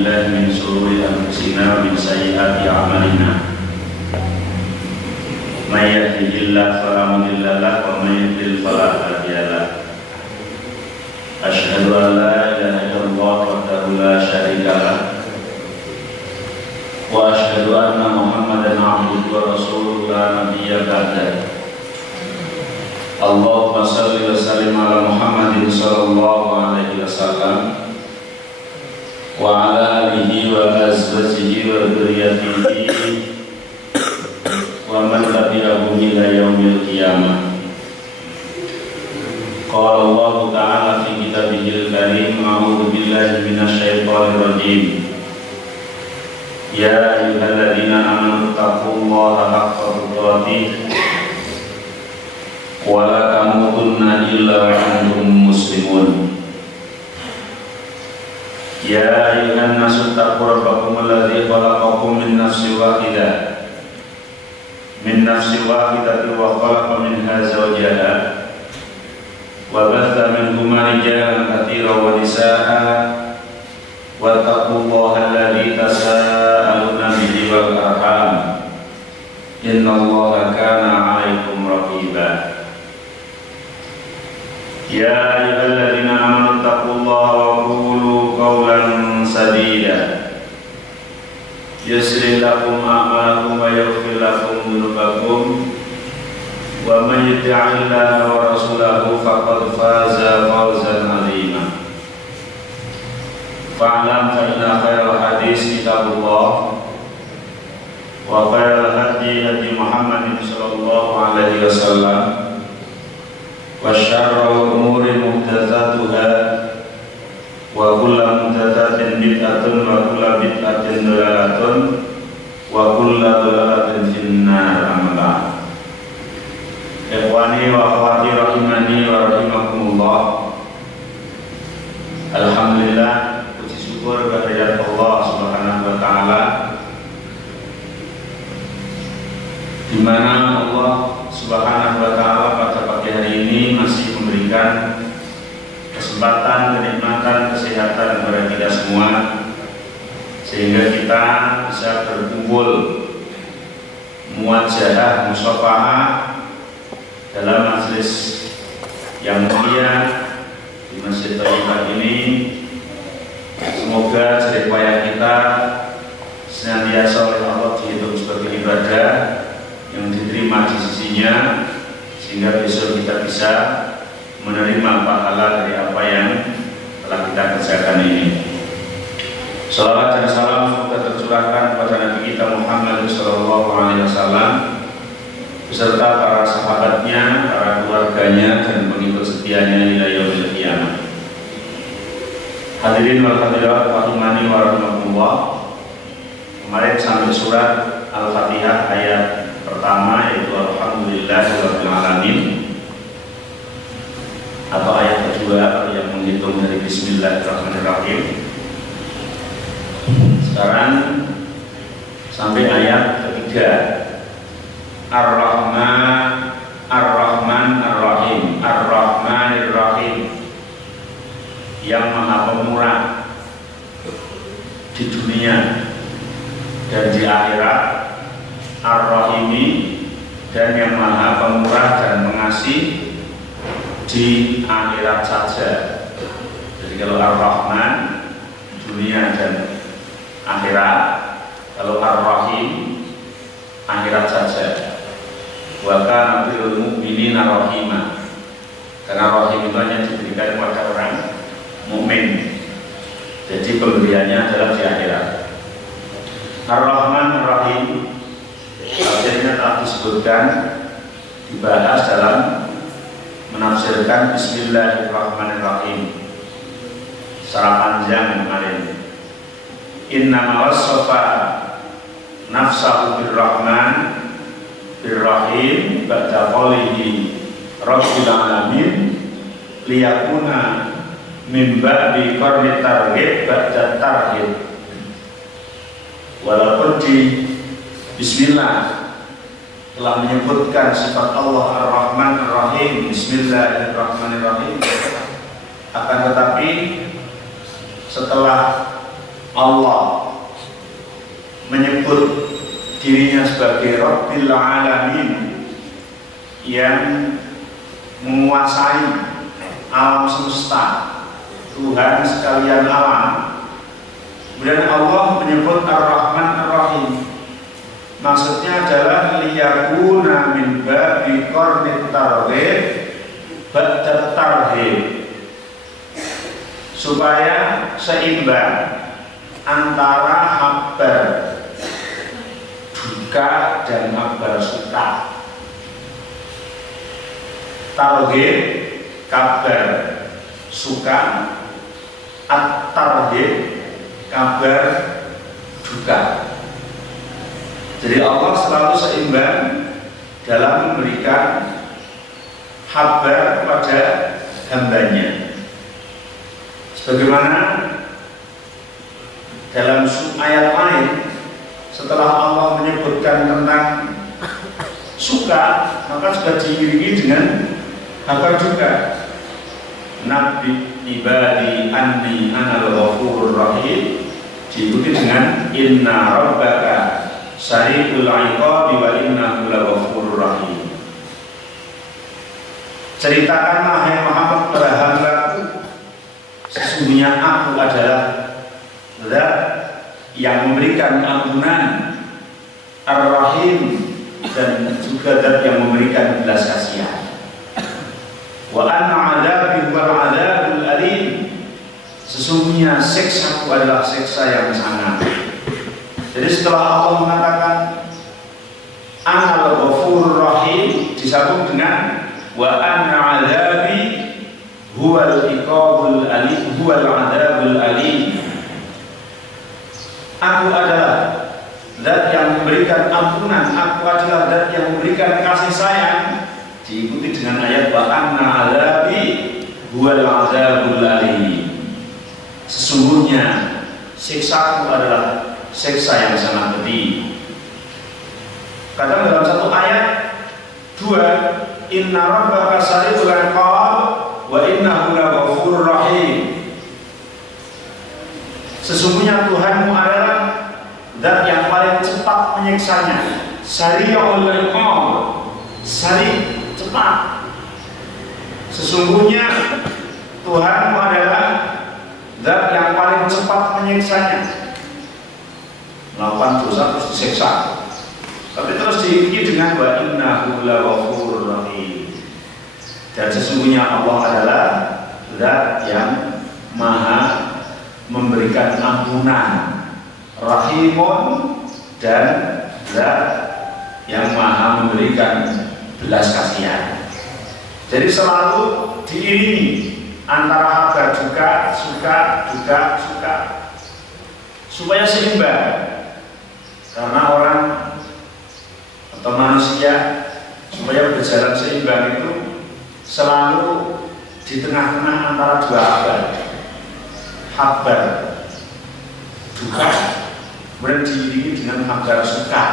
بالله من شرور أنفسنا ومن سيئات أعمالنا من يهده الله فلا مضل له ومن يضلل فلا هادي له أشهد أن لا إله إلا الله وحده لا شريك له وأشهد أن محمدا عبده ورسوله لا نبي بعده اللهم صل وسلم على محمد صلى الله عليه وسلم وعلى آله وأزواجه وذريته ومن تبعهم إلى يوم القيامة. قال الله تعالى في كتابه الكريم أعوذ بالله من الشيطان الرجيم يا أيها الذين آمنوا اتقوا الله حق تقاته ولا تموتن إلا وأنتم مسلمون يا أيها الناس اتقوا ربكم الذي خلقكم من نفس واحدة وخلق منها زوجها وبث منهما رجالا كثيرا ونساء واتقوا الله الذي تساءلون به والأرحام إن الله كان عليكم رقيبا يا أيها الذين آمنوا اتقوا الله وقولوا قولا سديدا يصلح لكم أعمالكم ويغفر لكم ذنوبكم ومن يطع الله ورسوله فقد فاز فوزا عظيما فاعلم فإن خير الحديث كتاب الله وخير الهدي هدي محمد صلى الله عليه وسلم وشر الأمور محدثاتها وكل محدثة بدعة وكل بدعة ضلالة وكل ضلالة في النار. أما بعد. Ikhwani wa akhwati rahimani wa rahimakumullah. Alhamdulillah, puji syukur kehadirat Allah Subhanahu wa taala, di mana Allah Subhanahu wa taala pada pagi hari ini masih memberikan kesempatan, kenikmatan, kesehatan kepada kita semua, sehingga kita bisa berkumpul muwajahah musyafahah dalam majelis yang mulia di Masjid Thayyibah ini. Semoga jerih payah kita senantiasa oleh Allah dihitung sebagai ibadah yang diterima di sisinya, sehingga besok kita bisa menerima pahala dari apa yang telah kita kerjakan ini. Salawat dan salam semoga tercurahkan kepada Nabi kita Muhammad SAW beserta para sahabatnya, para keluarganya, dan pengikut setianya hingga yaumil qiyamah. Hadirin wal hadirat rahimani wa rahimakumullah. Kemarin sampai surat Al-Fatihah ayat pertama, yaitu Alhamdulillahirabbil alamin, atau ayat kedua yang menghitung dari Bismillahirrahmanirrahim. Sekarang sampai ayat ketiga, Ar-Rahman Ar-Rahim, Ar-Rahmanir-Rahim, yang maha pemurah di dunia dan di akhirat, Ar-Rahimi, dan yang maha pemurah dan pengasih di akhirat saja. Jadi kalau Ar-Rahman dunia dan akhirat, kalau Ar-Rahim akhirat saja. Wa kana bil mu'minina rahima, karena rahim itu hanya diberikan kepada orang mukmin. Jadi pemberiannya adalah di akhirat. Ar-Rahman Ar-Rahim akhirnya telah disebutkan, dibahas dalam menafsirkan Bismillahirrahmanirrahim secara panjang kemarin. Inna wassafa nafsahu birrahman birrahim ba'da qawlihi rabbil alamin liyakuna min ba'di qarni tarhib ba'da tarhib. Walaupun di Bismillah telah menyebutkan sifat Allah Ar-Rahman Ar-Rahim, Bismillahirrahmanirrahim, akan tetapi setelah Allah menyebut dirinya sebagai Rabbil Alamin yang menguasai alam semesta, Tuhan sekalian alam. Kemudian Allah menyebut Ar-Rahman Ar-Rahim. Maksudnya adalah liyakuna min babi qarnit targhib ba'da tarhib, supaya seimbang antara kabar duka dan kabar suka. Targhib kabar suka, at-tarhib kabar duka. Jadi Allah selalu seimbang dalam memberikan kabar kepada hambanya. Sebagaimana dalam ayat lain, setelah Allah menyebutkan tentang suka, maka sudah diiringi dengan kabar duka. Nabi ibadi anni anal ghafurur rahim, diikuti dengan inna rabbaka sari'ul iqabi wa innahu laghafurur rahim. Ceritakanlah hai Muhammad kepada hambaku, sesungguhnya aku adalah Zat yang memberikan ampunan, Ar-Rahim, dan juga Zat yang memberikan belas kasihan. Wa anna 'adzabi wal 'adzabul alim, sesungguhnya siksaku adalah siksa yang sangat. Jadi setelah Allah mengatakan Anal Ghafurur Rahim disambung dengan wa anna 'adzabi huwal iqabul alim, huwal 'adzabul alim. Aku adalah Zat yang memberikan ampunan, aku adalah Zat yang memberikan kasih sayang. Diikuti dengan ayat wa anna 'adzabi huwal 'adzabul alim. Sesungguhnya siksaku adalah siksa yang sangat pedih. Kadang dalam satu ayat dua, inna rabbaka sari'ul iqab wa innahu laghafurur rahim. Sesungguhnya Tuhanmu adalah Zat yang paling cepat menyiksanya. Sari'ul iqab, sari cepat. Sesungguhnya Tuhanmu adalah Zat yang paling cepat menyiksanya. Melakukan dosa terus disiksa, tapi terus diikuti dengan wa innahu laghafurur rahim. Dan sesungguhnya Allah adalah Zat yang maha memberikan ampunan, Rahimun, dan Zat yang maha memberikan belas kasihan. Jadi selalu diiringi antara kabar duka, suka, duka, suka, supaya seimbang. Karena orang atau manusia supaya berjalan seimbang itu selalu di tengah-tengah antara dua kabar duka, kemudian diiringi dengan kabar suka.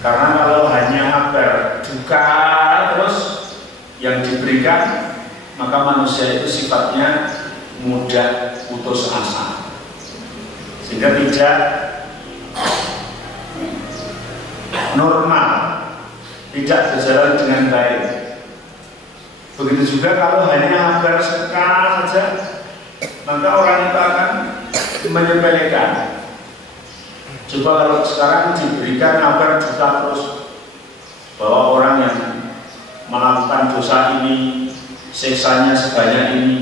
Karena kalau hanya kabar duka terus yang diberikan, maka manusia itu sifatnya mudah putus asa, sehingga tidak normal, tidak berjalan dengan baik. Begitu juga kalau hanya kabar suka saja, maka orang itu akan menyepelekan. Coba kalau sekarang diberikan kabar duka terus, bahwa orang yang melakukan dosa ini siksanya sebanyak ini,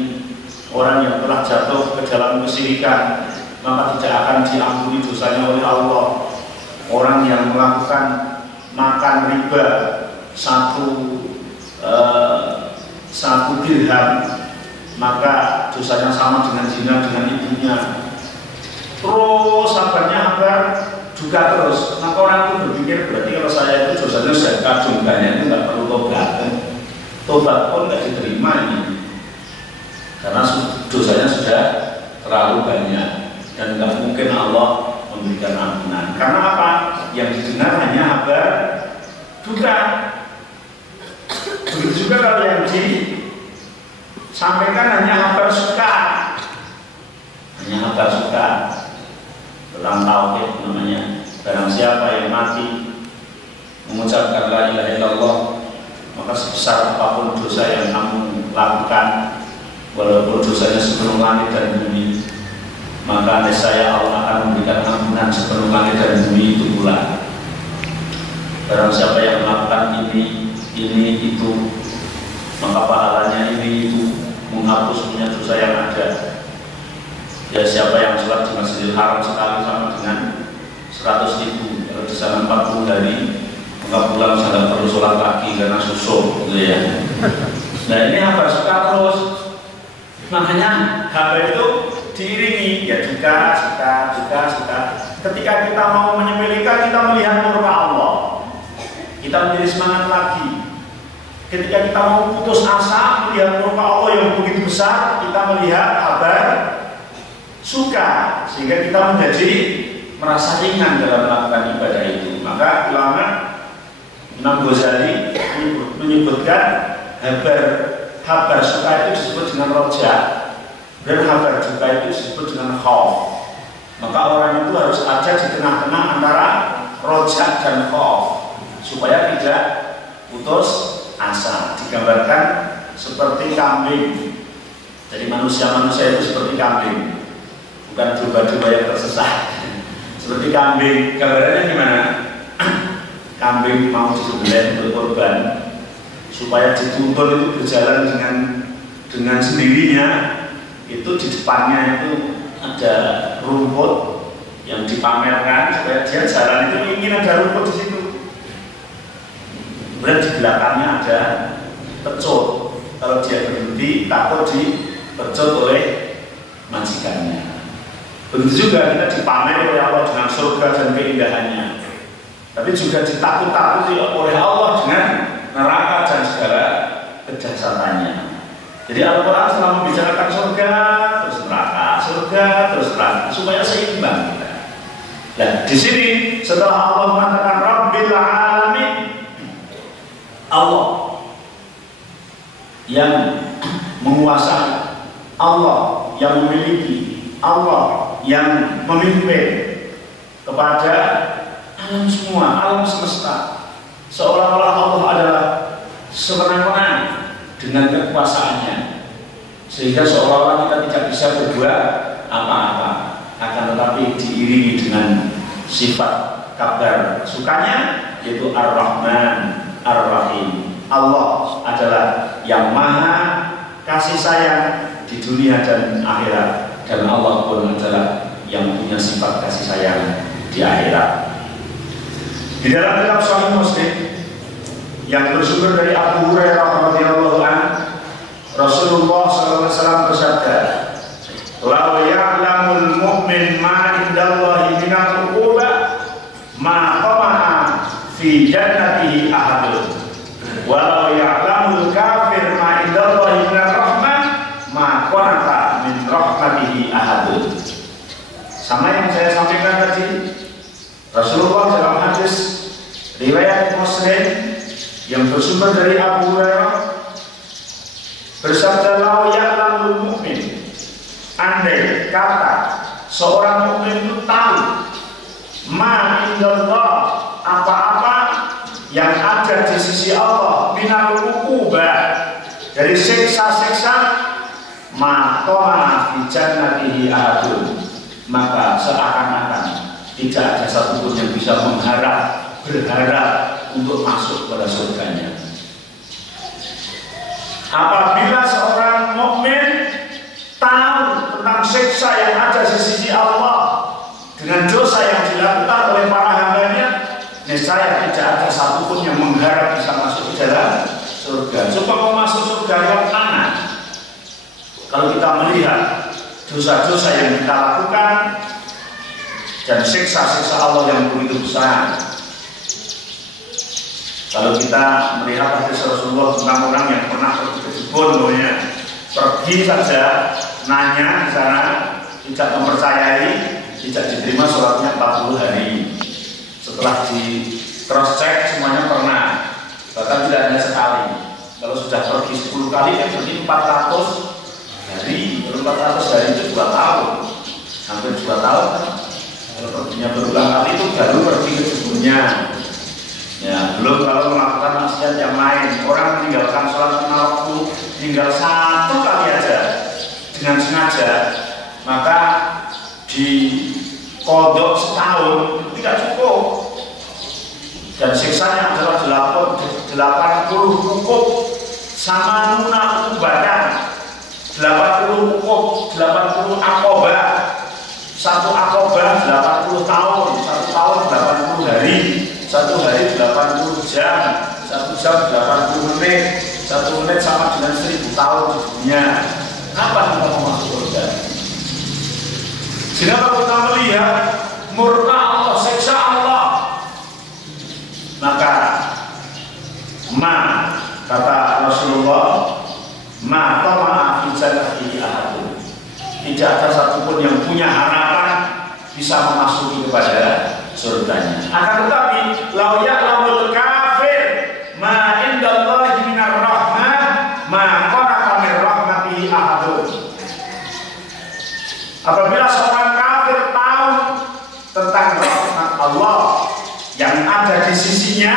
orang yang telah jatuh ke dalam kesyirikan maka tidak akan diampuni dosanya oleh Allah. Orang yang melakukan makan riba satu dirham maka dosanya sama dengan zina dengan ibunya. Terus sabarnya kabar duka terus, maka orang itu berpikir berarti kalau saya itu dosanya sudah kadung banyak, itu nggak perlu tobat. Tobat pun nggak diterima ini, karena dosanya sudah terlalu banyak dan nggak mungkin Allah memberikan ampunan. Karena apa? Yang didengar hanya kabar duka. Begitu juga kalau yang disampaikan hanya kabar suka, hanya akbar suka, dalam tauhid namanya. Barang siapa yang mati mengucapkan la ilaha illallah, maka sebesar apapun dosa yang kamu lakukan, walaupun dosanya sepenuh langit dan bumi, maka niscaya Allah akan memberikan ampunan sepenuh langit dan bumi itu pula. Barang siapa yang melakukan ini, itu, maka pahalanya ini, itu, menghapus punya dosa yang ada. Ya, siapa yang sholat di Masjidil Haram sekali sama dengan 100.000, kalau di sana 40 hari, maka pulang saya perlu sholat lagi karena susuk, gitu ya. Nah, ini habar suka terus. Makanya habar itu diiringi, ya suka. Ketika kita mau menyepelekan, kita melihat murka Allah, kita menjadi semangat lagi. Ketika kita mau putus asa melihat murka Allah yang begitu besar, kita melihat habar suka, sehingga kita menjadi merasa ringan dalam melakukan ibadah itu. Maka ulama Imam Ghazali menyebutkan habar suka itu disebut dengan roja, dan habar duka itu disebut dengan khauf. Maka orang itu harus ada di tengah-tengah antara roja dan khauf, supaya tidak putus asa. Digambarkan seperti kambing. Jadi manusia-manusia itu seperti kambing, bukan domba-domba yang tersesat. Seperti kambing, gambarannya gimana? Kambing mau disembelih untuk korban, supaya dituntun itu berjalan dengan sendirinya. Itu di depannya itu ada rumput yang dipamerkan supaya dia jalan itu ingin ada rumput di situ. Kemudian di belakangnya ada pecut. Kalau dia berhenti, takut dipecut oleh majikannya. Begitu juga kita dipamer oleh Allah dengan surga dan keindahannya, tapi juga ditakut-takuti oleh Allah dengan neraka dan segala kedahsyatannya. Jadi Al-Quran selalu membicarakan surga terus neraka, supaya seimbang kita. Nah, di sini setelah Allah mengatakan Rabbil Alamin, Allah yang menguasai, Allah yang memiliki, Allah yang memimpin kepada alam semua, alam semesta, seolah-olah Allah adalah sewenang-wenang dengan kekuasaannya, sehingga seolah-olah kita tidak bisa berbuat apa-apa, akan tetapi diiringi dengan sifat kabar sukanya, yaitu Ar-Rahman Ar-Rahim. Allah adalah yang maha kasih sayang di dunia dan akhirat, dan Allah pun adalah yang punya sifat kasih sayang di akhirat. Di dalam kitab Sahih Muslim yang bersumber dari Abu Hurairah radhiyallahu anhu, Rasulullah SAW bersabda, "Law ya'lamul mu'min ma indallahi minal uqubah ma qama'a fi jannatihi ahadun, walau ya'lamul kafir ma indallahi minal rahmah ma qanata min rahmatihi ahadun." Sama yang saya sampaikan tadi, Rasulullah dalam hadis riwayat Muslim yang bersumber dari Abu Hurairah bersabda, "Law ya'lamul mu'min," andai kata seorang mukmin itu tahu ma indallah, apa-apa yang ada di sisi Allah, minal uqubah, dari siksa-siksa, ma qama fi jannatihi ahadun, maka seakan-akan tidak ada satupun yang bisa berharap untuk masuk pada surganya. Apabila seorang mukmin tahu tentang siksa yang ada di sisi Allah dengan dosa yang dilakukan oleh para hambanya, niscaya tidak ada satupun yang mengharap bisa masuk ke dalam surga. Coba mau masuk surga yang mana? Kalau kita melihat dosa-dosa yang kita lakukan dan siksa-siksa Allah yang begitu besar. Kalau kita melihat hadis Rasulullah tentang orang yang pernah pergi ke kebun, pergi saja, nanya di sana, tidak mempercayai, tidak diterima sholatnya 40 hari. Setelah di cross check semuanya pernah, bahkan tidak hanya sekali. Kalau sudah pergi 10 kali kan berarti 400 hari. Kalau 400 hari itu 2 tahun. hampir 2 tahun. Kalau perginya berulang kali itu baru pergi ke dukunnya. Ya, belum kalau melakukan maksiat yang lain. Orang meninggalkan sholat 5 waktu tinggal 1 kali aja dengan sengaja, maka di kodok setahun tidak cukup. Dan siksanya adalah 80 hukum sama nuna badan, 80 hukum, 80 akobah. 1 akobah 80 tahun, 1 tahun 80 hari, 1 hari 80 jam, 1 jam 80 menit, 1 menit sama dengan 1000 tahun di dunia. Apa kita mau masuk surga? Sehingga kalau kita melihat murka Allah, siksa Allah, maka kata Rasulullah, tama'a fi jannati ahadun. Tidak ada satupun yang punya harapan bisa memasuki kepada surganya. Akan tetapi, lau ya'lamul kafir ma indallahi minar rahmah ma qanaqa min rahmatihi ahadun. Apabila seorang kafir tahu tentang rahmat Allah yang ada di sisinya,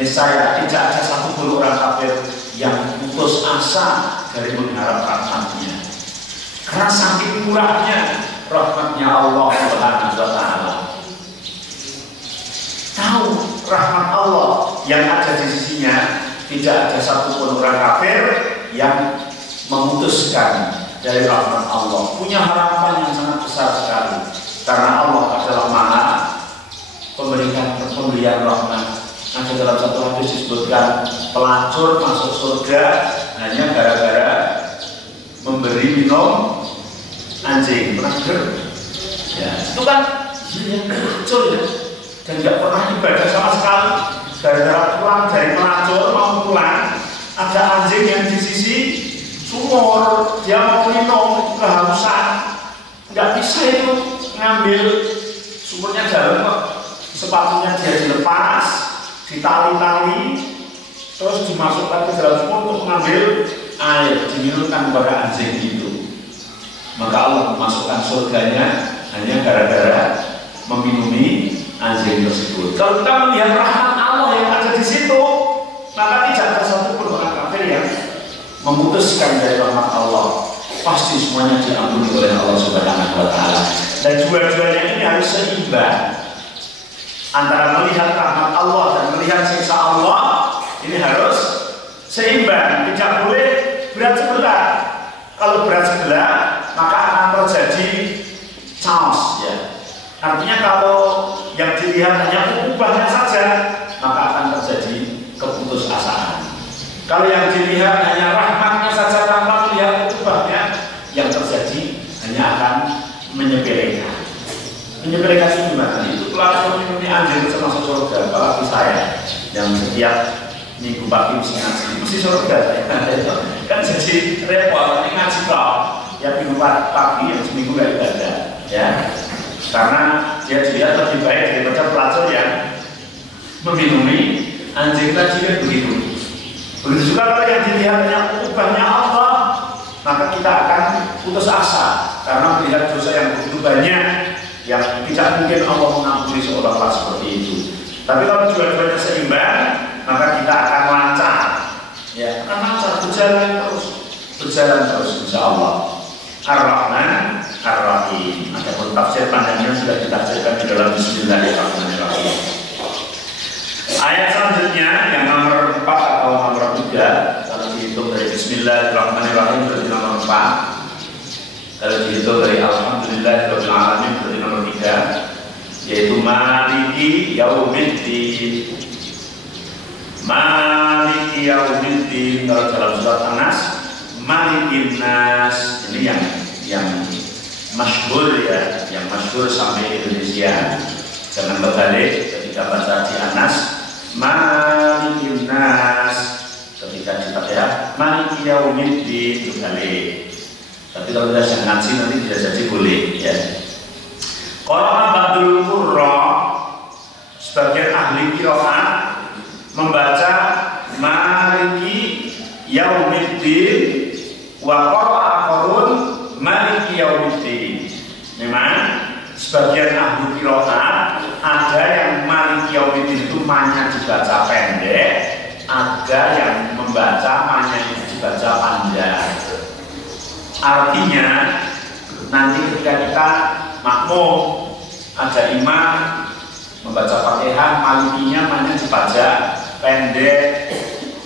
niscaya tidak ada satupun orang kafir yang putus asa dari mengharap rahmatnya. Karena saking murahnya rahmatnya Allah Subhanahu wa Ta'ala. Tahu rahmat Allah yang ada di sisinya, tidak ada satupun orang kafir yang memutuskan dari rahmat Allah. Punya harapan yang sangat besar sekali, karena Allah adalah Maha pemberian rahmat. Ada dalam satu hadis disebutkan pelacur masuk surga hanya gara-gara memberi minum anjing. Pernah dengar? Ya, itu kan yang pelacur ya, dan nggak pernah ibadah sama sekali. Gara-gara pulang dari pelacur mau pulang, ada anjing yang di sisi sumur, dia mau minum, kehausan, nggak bisa itu ngambil, sumurnya dalam kok, sepatunya dia dilepas, ditali-tali, terus dimasukkan ke dalam sumur untuk mengambil air, diminumkan kepada anjing itu. Maka Allah memasukkan surganya hanya gara-gara meminumi anjing tersebut. Kalau kita melihat rahmat Allah yang ada di situ, maka tidak ada satupun orang kafir yang memutuskan dari rahmat Allah. Pasti semuanya diampuni oleh Allah Subhanahu wa Ta'ala. Dan dua-duanya ini harus seimbang. Antara melihat rahmat Allah dan melihat siksa Allah, ini harus seimbang. Tidak boleh berat sebelah. Kalau berat sebelah, maka akan terjadi chaos, ya. Artinya kalau yang dilihat hanya ubahnya saja, maka akan terjadi keputusasaan. Kalau yang dilihat hanya rahmatnya saja tanpa melihat ubahnya, yang terjadi hanya akan menyepelekan. Menyepelekan itu gimana? Itu pelaku minumnya anjing itu masuk surga. Apalagi saya yang setiap minggu pagi mesti surga saya. Kan jadi repot, ini ngaji kau. Ya minggu pagi yang seminggu gak ibadah, ya. Karena dia dilihat lebih baik daripada pelacur yang meminumi anjing tadi kan begitu. Begitu juga kalau yang dilihatnya ubahnya Allah, maka kita akan putus asa karena melihat dosa yang begitu banyak yang tidak mungkin Allah mengampuni seolah-olah seperti itu. Tapi kalau dua-duanya seimbang, maka kita akan lancar, ya, akan lancar berjalan terus, insya Allah. Ar-Rahman, Ar-Rahim. Adapun tafsir panjangnya sudah ditafsirkan di dalam Bismillahirrahmanirrahim. Ayat selanjutnya yang nomor 4 atau nomor 3, kalau dihitung dari Bismillahirrahmanirrahim berarti nomor 4. Kalau dihitung dari Alhamdulillahirrahmanirrahim berarti nomor 3, yaitu Maliki Yaumiddin. Maliki Yaumiddin. Kalau dalam surat An-Nas, Malikin Nas, ini yang masyhur, ya, yang masyhur sampai Indonesia. Jangan berbalik ketika baca di An-Nas, Malikin Nas, ketika di Fatihah Maliki Yaumiddin berbalik. Tapi kalau kita jangan ngaji nanti bisa jadi boleh, ya. Qara'a ba'dul qurra, sebagian ahli qiraat membaca Maliki Yaumiddin wa qara'a akharun Maliki Yaumiddin. Memang sebagian ahli qiraat ada yang Maliki Yaumiddin itu manya dibaca pendek, ada yang membaca manya dibaca panjang. Artinya nanti ketika kita makmum ada imam membaca Fatihah, Malikinya manya dibaca pendek,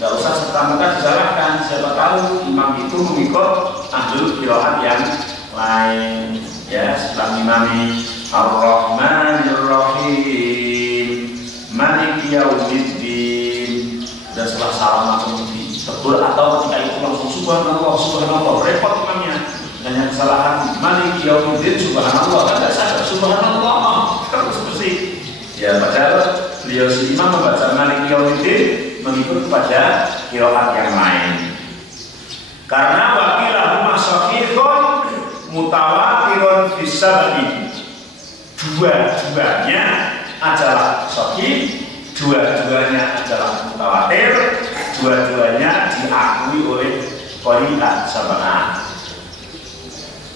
nggak usah serta-merta disalahkan. Siapa tahu imam itu mengikut ahli qiraat yang lain, ya, setelah imami Ar-Rahmanir Rahim Maliki Yaumiddin, dan setelah salam langsung ditegur atau ketika itu langsung subhanallah subhanallah, repot imamnya. Dan yang kesalahan Maliki Yaumiddin subhanallah, ada sadar subhanallah terus bersih. Ya, padahal beliau si imam membaca Maliki Yaumiddin mengikut pada qiraat yang lain. Karena wakilahuma sahihun mutawatirun fisabati, dua-duanya adalah sahih, dua-duanya adalah mutawatir, dua-duanya diakui oleh qari'ah sab'ah.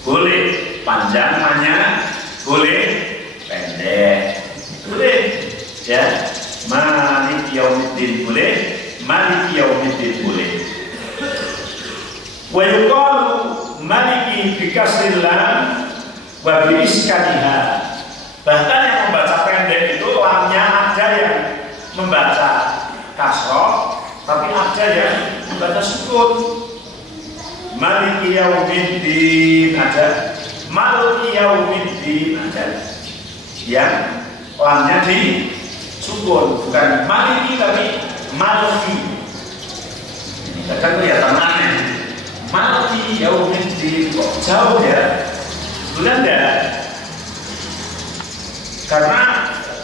Boleh panjangnya, boleh pendek, boleh, ya. Maliki Yaumiddin boleh, Maliki Yaumiddin boleh. Wa yuqalu Maliki bi kasril lam wa bi iskaniha. Bahkan yang membaca pendek itu lamnya ada yang membaca kasroh, tapi ada yang membaca sukun. Maliki Yaumiddin ada, Maliki Yaumiddin ada, yang lamnya di sukun, bukan Maliki tapi Maliki. Kadang kelihatan aneh, Maliki Yaumiddin kok jauh ya? Sebenarnya enggak, karena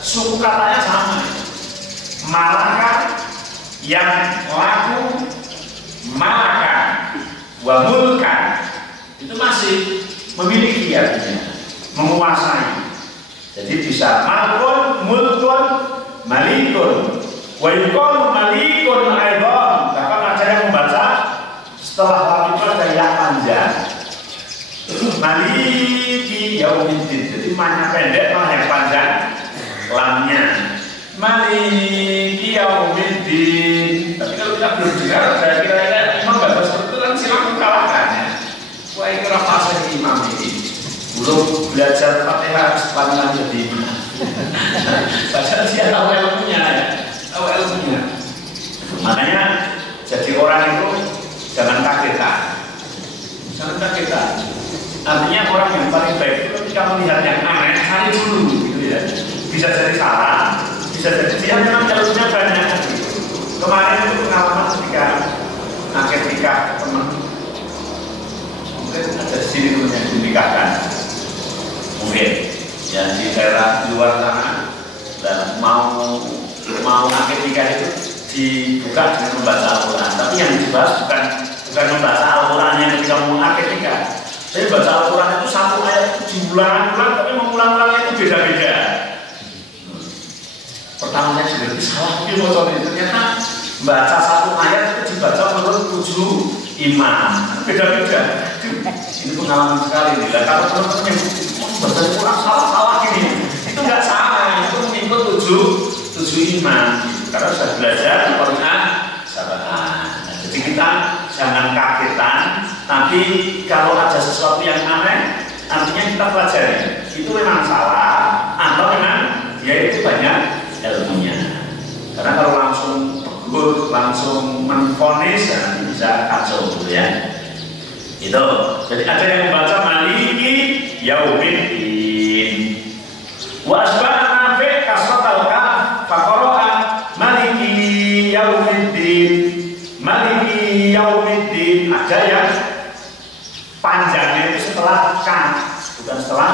suku katanya sama. Malaka yang laku, malaka wa mulkan itu masih memiliki, artinya menguasai. Jadi bisa malkun, mulkun, malikun, wa yuqalu malikun aidan. Bahkan ada yang membaca setelah lam itu ada yang panjang, Maliki Yaumiddin. Jadi mana pendek, malah yang panjang lamnya, Maliki Yaumiddin. Tapi kalau kita belum dengar, saya kira imam baca seperti itu kan silakan kalahkan ya. Wah, ini apa sih imam ini? Belum belajar Fatihah sepanjang jadi imam. Padahal dia tahu ilmunya ya, tahu ilmunya. Makanya jadi orang itu jangan kagetan, jangan kagetan. Artinya orang yang paling baik itu ketika melihat yang aneh, cari dulu gitu ya. Bisa jadi salah, bisa jadi dia memang ilmunya banyak. Kemarin itu pengalaman ketika akhir nikah teman, mungkin ada di sini teman yang dinikahkan, mungkin yang di daerah di luar sana, dan mau akhir nikah itu dibuka dengan membaca Al-Quran. Tapi yang dibahas bukan membaca Al-Quran yang ketika mau akhir nikah. Saya baca Al-Quran itu satu ayat itu diulang-ulang, tapi mengulang-ulangnya itu beda-beda. Pertamanya jadi salah mungkin ternyata baca satu ayat itu dibaca menurut 7 imam, beda-beda. Ini pengalaman sekali nih. Kalau teman-teman yang baca Al-Quran salah gini, itu nggak salah, itu mengikut 7 imam. Karena sudah belajar Al-Quran sab'ah. Jadi kita jangan kagetan. Tapi kalau ada sesuatu yang aneh, artinya kita pelajari itu memang salah atau memang dia itu banyak ilmunya. Karena kalau langsung tegur, langsung menvonis, nanti bisa kacau gitu ya. Itu. Jadi ada yang membaca Maliki Yaumiddin. Wa asbana nafi kasratal kaf faqara'a Maliki Yaumiddin. Maliki Yaumiddin. Ada yang panjangnya itu setelah kaf, bukan setelah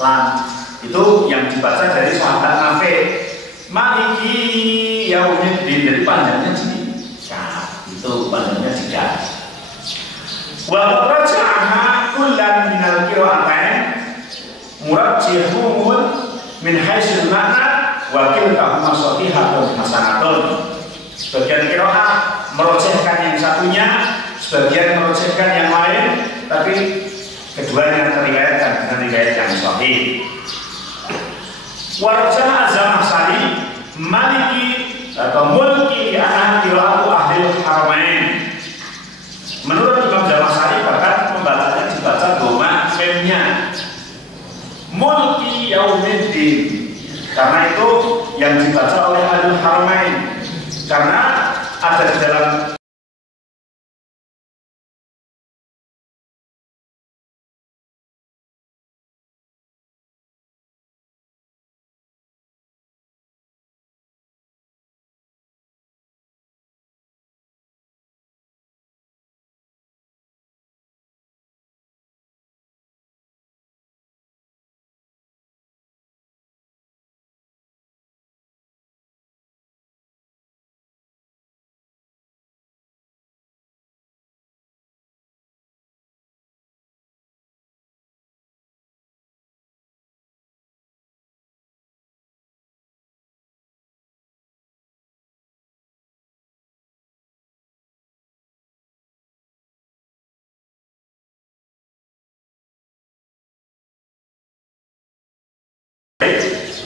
lam. Itu yang dibaca dari sahabat Nafi. Maliki Yaumiddin, jadi panjangnya di kaf. Itu panjangnya di kaf. Wa raja'aha kullan minal qira'atain murajjihun min haitsul ma'na wa kiltahuma sahihatun hasanatun. Sebagian qira'ah merojehkan yang satunya, sebagian merojehkan yang lain, tapi keduanya teriwayatkan dengan riwayat yang sahih. Warja Az-Zamakhsyari maliki atau mulki anak tilawatu ahlil haramain. Menurut Imam Zamakhsyari bahkan membacanya dibaca doma memnya mulki yaumiddin, karena itu yang dibaca oleh ahlul haramain, karena ada di dalam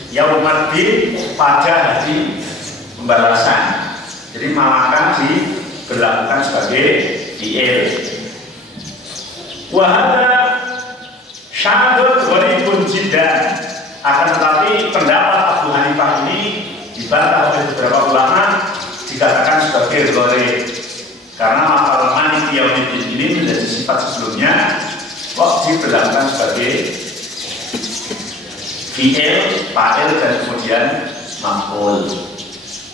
Yaumiddin pada hari pembalasan. Jadi malakan diberlakukan sebagai fi'il. Wahada syadun gharibun jiddan. Akan tetapi pendapat Abu Hanifah ini dibantah oleh beberapa ulama, dikatakan sebagai gharib, karena lafal maliki yaumiddin ini menjadi sifat sebelumnya kok diberlakukan sebagai fi'il, fa'il, dan kemudian maf'ul.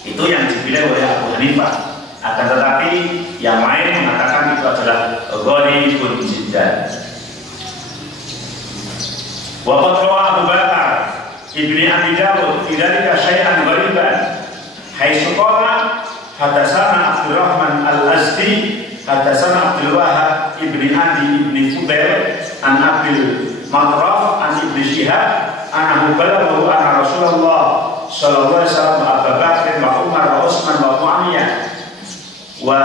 Itu yang dipilih oleh Abu Hanifah. Akan tetapi yang lain mengatakan itu adalah gharibun jiddan. Wa qad rawa Abu Bakar ibni Abi Dawud fi dzalika syai'an ghariban haitsu qala hadatsana Abdurrahman Al-Azdi hadatsana Abdul Wahhab ibni Adi ibni Fudail an Abil Matraf an Ibnu Syihab anahu balaghahu anna Rasulullah sallallahu alaihi wasallam Abu Bakar wa Umar wa Utsman wa Muawiyah wa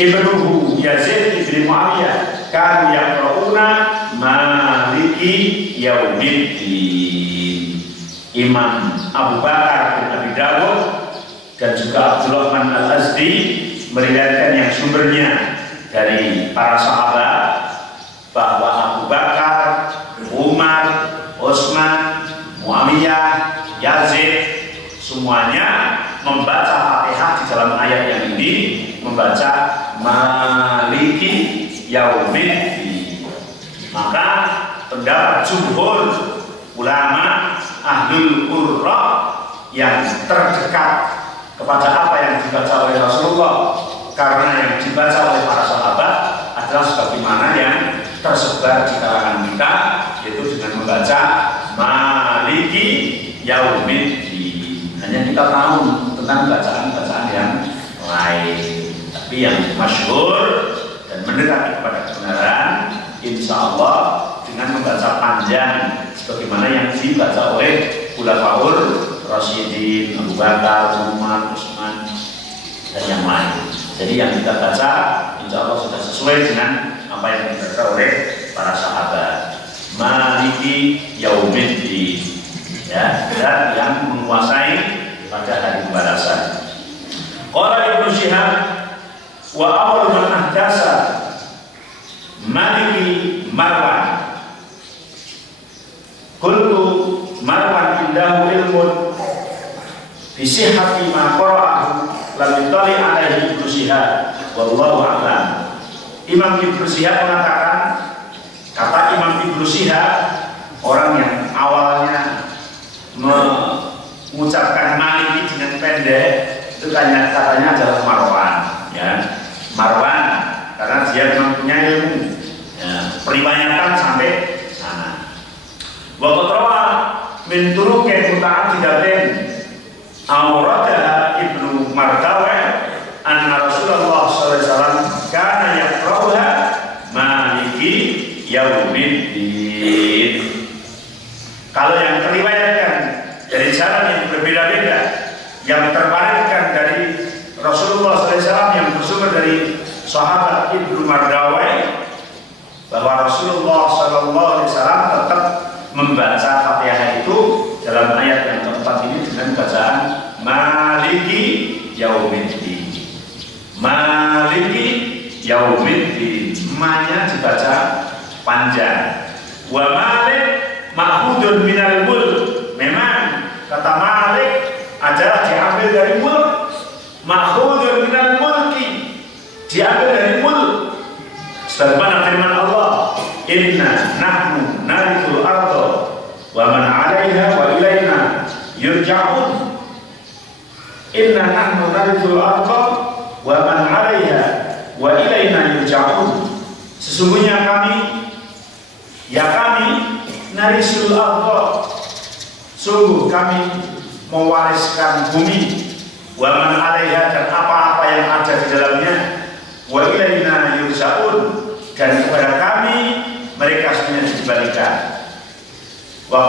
ibnuhu Yazid bin Muawiyah kan yaqra'una maliki yaumiddin. Imam Abu Bakar bin Abi Dawud dan juga Abdurrahman Al-Azdi meriwayatkan yang sumbernya dari para sahabat bahwa Abu Bakar, Umar, Utsman, Muawiyah, Yazid semuanya membaca Fatihah di dalam ayat yang ini, membaca maliki yaumiddin. Maka pendapat jumhur ulama ahlul qurra yang terdekat kepada apa yang dibaca oleh Rasulullah, karena yang dibaca oleh para sahabat adalah sebagaimana yang tersebar di kalangan kita, yaitu dengan membaca maliki yaumiddin. Hanya kita tahu tentang bacaan-bacaan yang lain, tapi yang masyhur dan mendekat kepada kebenaran insya Allah dengan membaca panjang sebagaimana yang dibaca oleh Khulafaur Rasyidin, Abu Bakar, Umar, Utsman, dan yang lain. Jadi yang kita baca insya Allah sudah sesuai dengan apa yang dibaca oleh para sahabat. Maliki yaumiddin, ya, dan yang menguasai pada hari pembalasan. Qala Ibnu Syihab wa awal man ahdasa maliki Marwan. Qultu Marwan indahu ilmun bi sihhati ma qara'ahu lam yutali alaihi Ibnu Syihab wallahu a'lam. Imam Ibnu Syihab mengatakan, kata Imam Ibnu Syihab, orang yang awalnya mengucapkan maliki dengan pendek itu katanya adalah Marwan, ya. Marwan karena dia mempunyai ilmu, ya, periwayatan sampai sana. Wa qatrawa min turuqin muta'addidatin awradaha Ibnu Mardawi anna Rasulullah sallallahu alaihi wasallam kana yaqra'uha maliki yaumiddin. Kalau yang teriwayatkan dari jalan yang berbeda-beda, yang terparitkan dari Rasulullah SAW yang bersumber dari sahabat Ibnu Mardawi, bahwa Rasulullah SAW tetap membaca Fatihah itu dalam ayat yang keempat ini dengan bacaan Maliki Yaumiddin. Maliki Yaumiddin, ma-nya dibaca panjang. Wa Malik ma'khudun minal mulk. Memang kata Malik adalah diambil dari mulk. Ma'khudun minal mulki, diambil dari mulk. Sebagaimana firman Allah, inna nahnu narithul arda wa man 'alaiha wa ilaina yurja'un. Inna nahnu narithul arda wa man 'alaiha wa ilaina yurja'un. Sesungguhnya kami narisul arda, sungguh kami mewariskan bumi, wa man 'alaiha, dan apa-apa yang ada di dalamnya, wa ilaina yurja'un, dan kepada kami mereka semuanya dikembalikan. Wa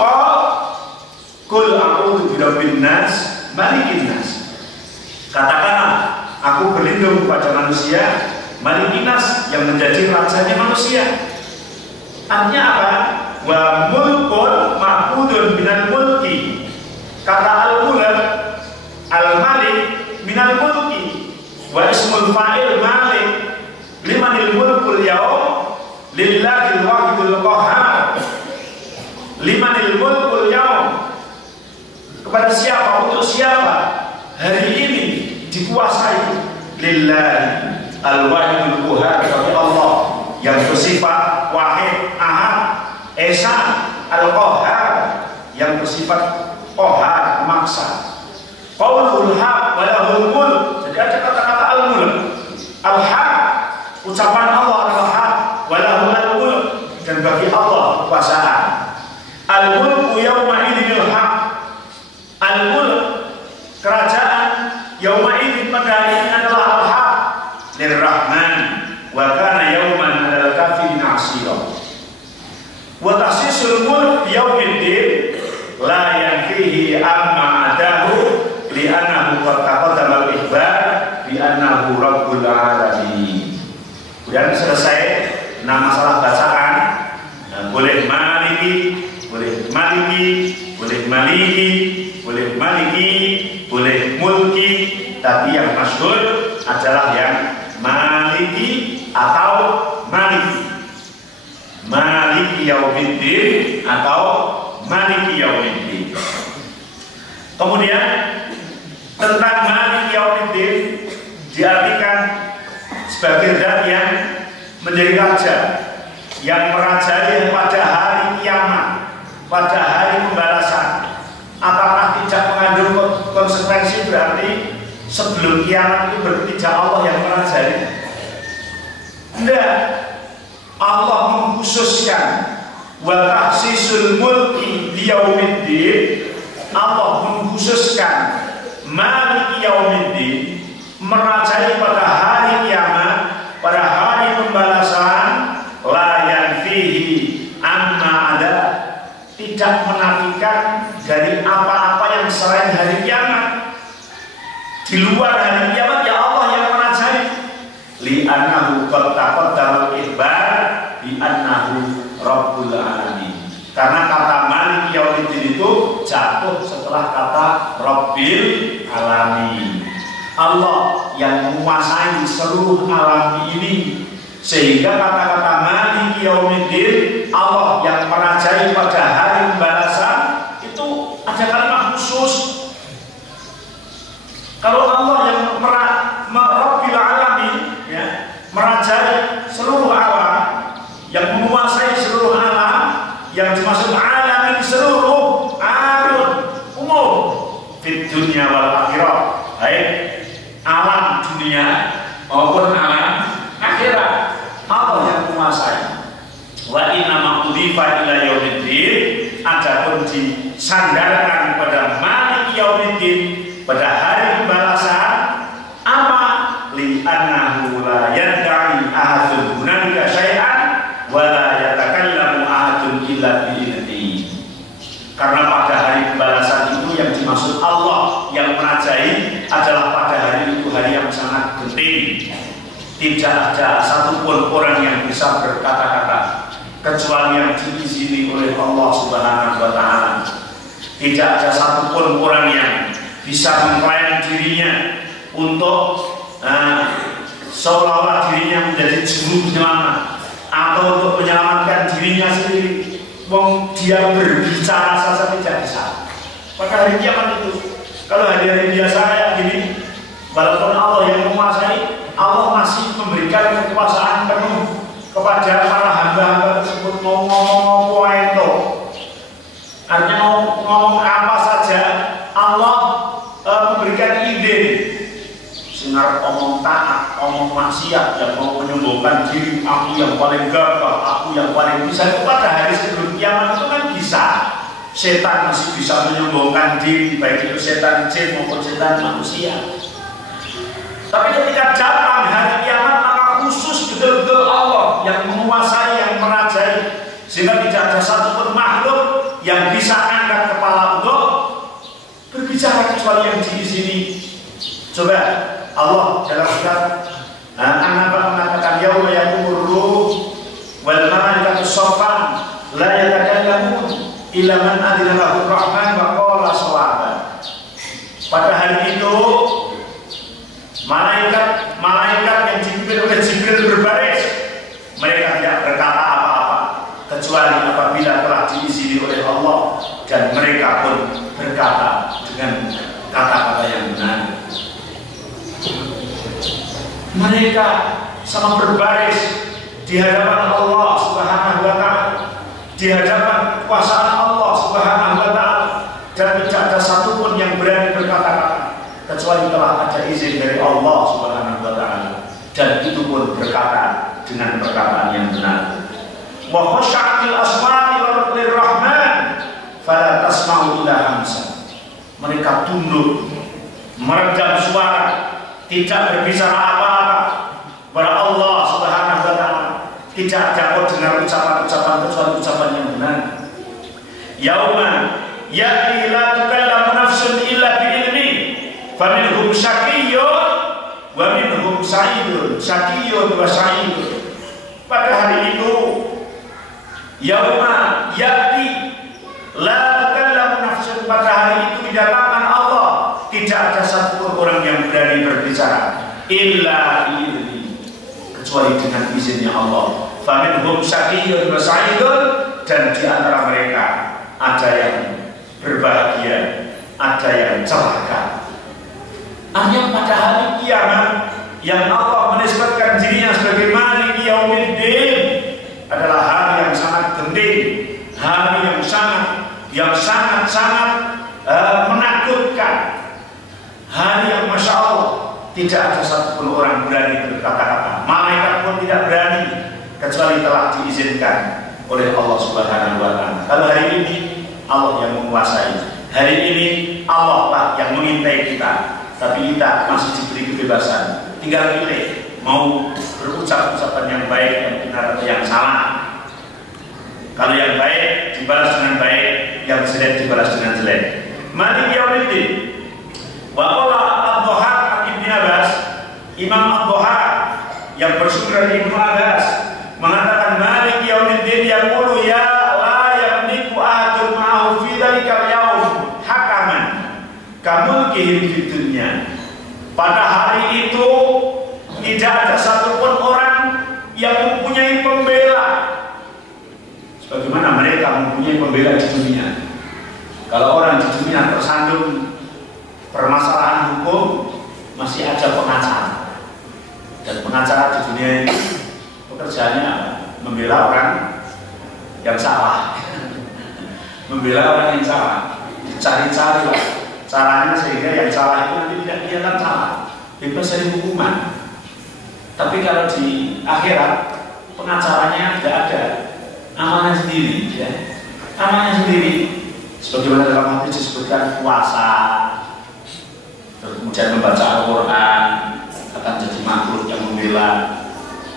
qul a'udzu birabbin nas malikin nas. Katakanlah, aku berlindung kepada manusia malikin nas, yang menjadi rajanya manusia. Artinya apa? Wa mulkun ma'khudun minal mulki. Kata al-mulk, al-malik minal mulki. Wa ismul fa'il malik. Limanil mulkul yaum lillahil wahidul qahhar. Limanil mulkul yaum, kepada siapa, untuk siapa hari ini dikuasai? Lillahi al-wahidul qahhar, bagi Allah yang bersifat wahid, ahad, esa, al-qahhar, yang bersifat qahhar, memaksa. Qaulul haq wa lahul mulk. Jadi ada kata-kata al-mulk, al-haq, ucapan Allah adalah hak, wa lahul mulk, dan bagi Allah kekuasaan. Al-mulku yawma idinil haq. Al-mulk, kerajaan, yawma idin, pada hari ini adalah al-haq lirrahman, wa kana yawman alal kafirin asira. Wa tahsisul mulk yaumiddin la yanfihi amma adahu li'annahu qad taqaddama al-ikhbar bi annahu rabbul alamin. Kemudian selesai. Nah, masalah bacaan, boleh maliki, boleh maliki, boleh maliki, boleh maliki, boleh mulki, tapi yang masyhur adalah yang maliki atau maliki. Maliki yaumiddin atau maliki yaumiddin. Kemudian tentang maliki yaumiddin diartikan sebagai zat yang menjadi raja, yang merajai pada hari kiamat, pada hari pembalasan. Apakah tidak mengandung konsekuensi berarti sebelum kiamat itu berarti tidak Allah yang merajai? Tidak. Allah mengkhususkan wa tahsisul mulki liyaumiddin. Allah mengkhususkan maliki yaumiddin, merajai pada hari kiamat, pada hari pembalasan. La yanfihi amma ada, tidak menafikan dari apa-apa yang selain hari kiamat. Di luar hari kiamat ya Allah yang merajai. Li'annahu qad taqaddama al-ikhbar bi annahu rabbul alamin. Karena kata Malik Yaumiddin itu jatuh setelah kata Rabbil alamin. Allah yang menguasai seluruh alam ini, sehingga kata-kata Malik Yaumiddin, Allah yang merajai pada hari pembalasan, itu ada kalimat khusus. Kalau Allah yang Rabbil alamin, ya, merajai seluruh alam, yang menguasai seluruh alam, yang dimaksud alamin seluruh alam umum di dunia wal akhirah, baik alam dunia maupun alam akhirat, Allah yang menguasai. Wa inna ma'udhifa ila yaumiddin, adapun disandarkan pada Malik Yaumiddin, pada hari pembalasan, apa? Li annahu la yadda'i ahadun hunalika syai'an wa la yatakallamu ahadun illa bi'idhnihi. Karena pada hari pembalasan itu yang dimaksud Allah yang merajai adalah pada hari itu hari yang sangat genting. Tidak ada satupun orang yang bisa berkata-kata kecuali yang diizini oleh Allah Subhanahu wa Ta'ala. Tidak ada satupun orang yang bisa mengklaim dirinya untuk seolah-olah dirinya menjadi juru penyelamat atau untuk menyelamatkan dirinya sendiri. Wong dia berbicara saja tidak bisa. Maka hari kiamat itu, kalau hari-hari biasa kayak gini, walaupun Allah yang menguasai, Allah masih memberikan kekuasaan penuh kepada para hamba-hamba tersebut. Mau ngomong apa itu, artinya ngomong apa saja, Allah memberikan ide. Dengar omong taat, omong maksiat, yang mau menyembuhkan diri, aku yang paling gagah, aku yang paling bisa. Itu pada hari sebelum kiamat itu kan bisa. Setan masih bisa menyembuhkan diri, baik itu setan jin maupun setan manusia. Tapi ketika datang hari kiamat, maka khusus betul-betul Allah yang menguasai, yang merajai, sehingga tidak ada satupun makhluk yang bisa angkat kepala untuk berbicara kecuali yang di sini. Coba Allah dalam surat An-Naba mengatakan yauma yaqumur ruh wal malaikatu shaffan la yatakallamun illa man adzina lahu rahman wa qala shawaba. Pada hari itu malaikat yang dipimpin oleh Jibril berbaris, mereka tidak berkata apa-apa kecuali apabila telah diizini oleh Allah, dan mereka pun berkata dengan kata-kata yang benar. Mereka sama berbaris di hadapan Allah Subhanahu wa Ta'ala, di hadapan kekuasaan Allah Subhanahu wa Ta'ala, dan tidak ada satupun yang berani berkata-kata kecuali telah ada izin dari Allah Subhanahu wa Ta'ala, dan itu pun berkata dengan perkataan yang benar. Wa khasha'atil aswati lirrahman fala tasma'u illa hamsa. Mereka tunduk, meredam suara, tidak berbicara apa-apa kepada Allah Subhanahu wa Ta'ala. Tidak ada kau dengar ucapan-ucapan kecuali ucapan yang benar. Yauma ya'ti la tukallamu nafsun illa bi'ilmi faminhum syaqiyyun wa minhum sa'idun. Syaqiyyun wa sa'idun. Pada hari itu yauma ya'ti la tukallamu nafsun, pada hari itu didatangkan Allah, tidak ada satupun orang yang berani berbicara illa bi'izni, kecuali dengan izinnya Allah. Faminhum syaqiyyun wa sa'idun, dan di antara mereka ada yang berbahagia, ada yang celaka. Artinya pada hari kiamat yang Allah menisbatkan dirinya sebagai Maliki Yaumiddin adalah hari yang sangat genting, hari yang sangat menakutkan, hari yang Masya Allah tidak ada satupun orang berani berkata-kata. Malaikat pun tidak berani kecuali telah diizinkan oleh Allah Subhanahu wa Ta'ala. Kalau hari ini Allah yang menguasai, hari ini Allah lah yang mengintai kita, tapi kita masih diberi kebebasan. Tinggal pilih mau berucap ucapan yang baik, yang benar, atau yang salah. Kalau yang baik dibalas dengan baik, yang jelek dibalas dengan jelek. Maliki Yaumiddin. Wa qala Ad-Dhahhak Ibnu Abbas, Imam Ad-Dhahhak yang bersumber dari Ibnu Abbas mengatakan Maliki Yaumiddin yaqulu ya la yamliku ahadun ma'ahu fi dzalikal yaum hakaman kamulkihim fid dunya. Pada hari itu tidak ada satupun orang yang mempunyai pembela sebagaimana mereka mempunyai pembela di dunia. Kalau orang di dunia tersandung permasalahan hukum, masih ada pengacara, dan pengacara di dunia ini pekerjaannya membela orang yang salah, membela orang yang salah, dicari-cari lah caranya sehingga yang salah itu nanti tidak kelihatan salah, bebas dari hukuman. Tapi kalau di akhirat pengacaranya tidak ada, amalnya sendiri, ya. Amalnya sendiri. Sebagaimana dalam hadis disebutkan puasa, kemudian membaca Al-Quran akan jadi makhluk yang membela.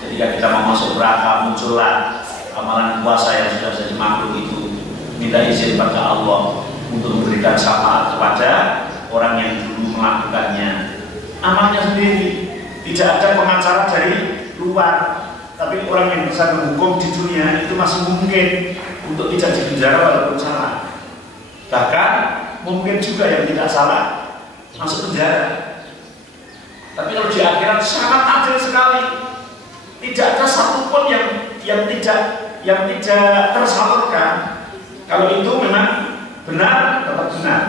Ketika kita mau masuk neraka, muncullah amalan puasa yang sudah jadi makhluk itu, minta izin pada Allah untuk memberikan syafaat kepada orang yang dulu melakukannya. Amalnya sendiri, tidak ada pengacara dari luar. Tapi orang yang bisa menghukum di dunia itu masih mungkin untuk tidak dipenjara walaupun salah. Bahkan mungkin juga yang tidak salah masuk penjara. Tapi kalau di akhirat sangat adil sekali, tidak ada satupun yang tidak tersalurkan. Kalau itu memang benar, tetap benar.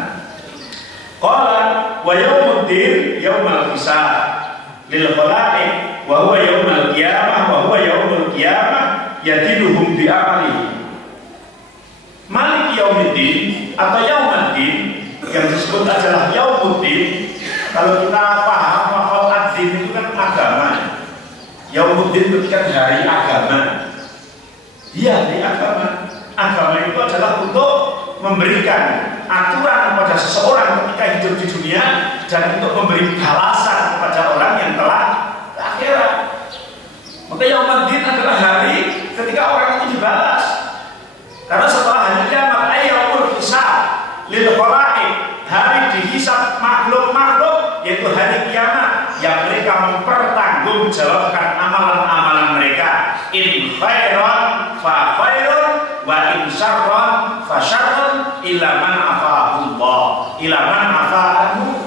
Qala wa yaumuddin yaumal hisab lil khalaiq wa huwa yaumul qiyamah wa huwa yaumul qiyamah yadiluhum bi amalihi. Malik yaumiddin atau yaumiddin yang disebut adalah yaumuddin. Kalau kita paham bahwa ad-din itu kan agama. Yaumuddin itu kan hari agama. Iya, hari agama. Agama itu adalah untuk memberikan aturan kepada seseorang ketika hidup di dunia dan untuk memberi balasan kepada orang yang telah ke akhirat. Maka yaumuddin adalah hari ketika orang itu dibalas. Karena setelah hari kiamat yaumul hisab lil khalaiq, hari dihisab makhluk-makhluk, yaitu hari kiamat yang mereka mempertanggungjawabkan amalan-amalan mereka. In khairan fa khairun wa in syarran fa syarrun illa man afahullah illa man afahu.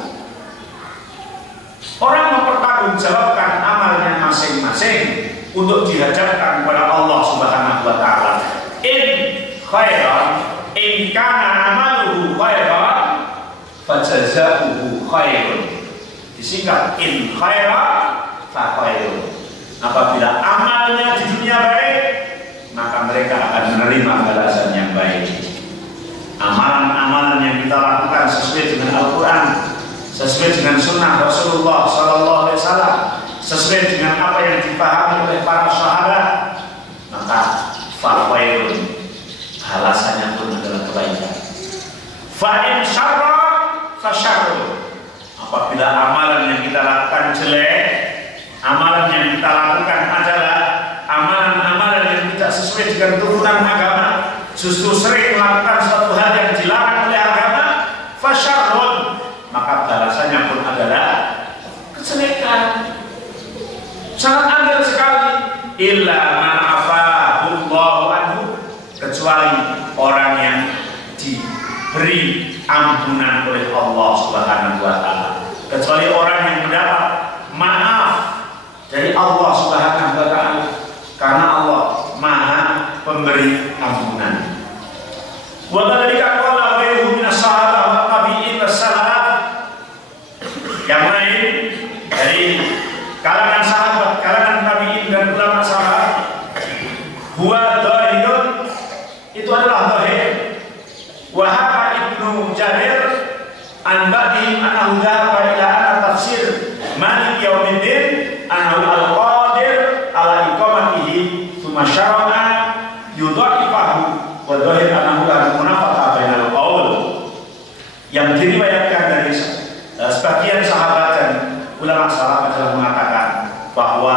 Orang mempertanggungjawabkan amalnya masing-masing untuk dihadapkan kepada Allah Subhanahu wa taala. In khairan, in kana amaluhu khairan fajazaohu khairun. Disingkat in khairan fa khairun. Apabila amalnya di dunia baik, maka mereka akan menerima balasan yang baik. Amalan-amalan yang kita lakukan sesuai dengan Al-Quran, sesuai dengan Sunnah Rasulullah SAW, sesuai dengan apa yang dipahami oleh para sahabat, maka fa'wairun, balasannya pun adalah kebaikan. Fa'in syarra fasyarrun. Apabila amalan yang kita lakukan jelek, amalan yang kita lakukan adalah amalan-amalan yang tidak sesuai dengan turunan agama, justru sering melakukan suatu hal yang dilarang oleh agama, fasyarrun, maka balasannya pun adalah kejelekan. Sangat adil sekali. Illa man afahullahu anhu, kecuali orang yang diberi ampunan oleh Allah Subhanahu wa taala, kecuali orang yang mendapat maaf dari Allah Subhanahu wa taala, karena Allah Maha Pemberi ampunan. Wa dzalika qala ghairuhu minas sahabah wa tabi'in wassalaf. Yang lain dari kalangan sahabat, kalangan tabi'in dan ulama sahabat, huwa dhahirun, itu adalah dhahir. Wa haka Ibnu Jarir an ba'dihim annahu dhahaba ila anna tafsir Malik yaumiddin annahu al-qadir ala iqamatihi thumma syara'a yudha'ifahu wa dhahir annahu la munafaqa bainal qaul. Yang diriwayatkan dari sebagian sahabat dan ulama salaf adalah mengatakan bahwa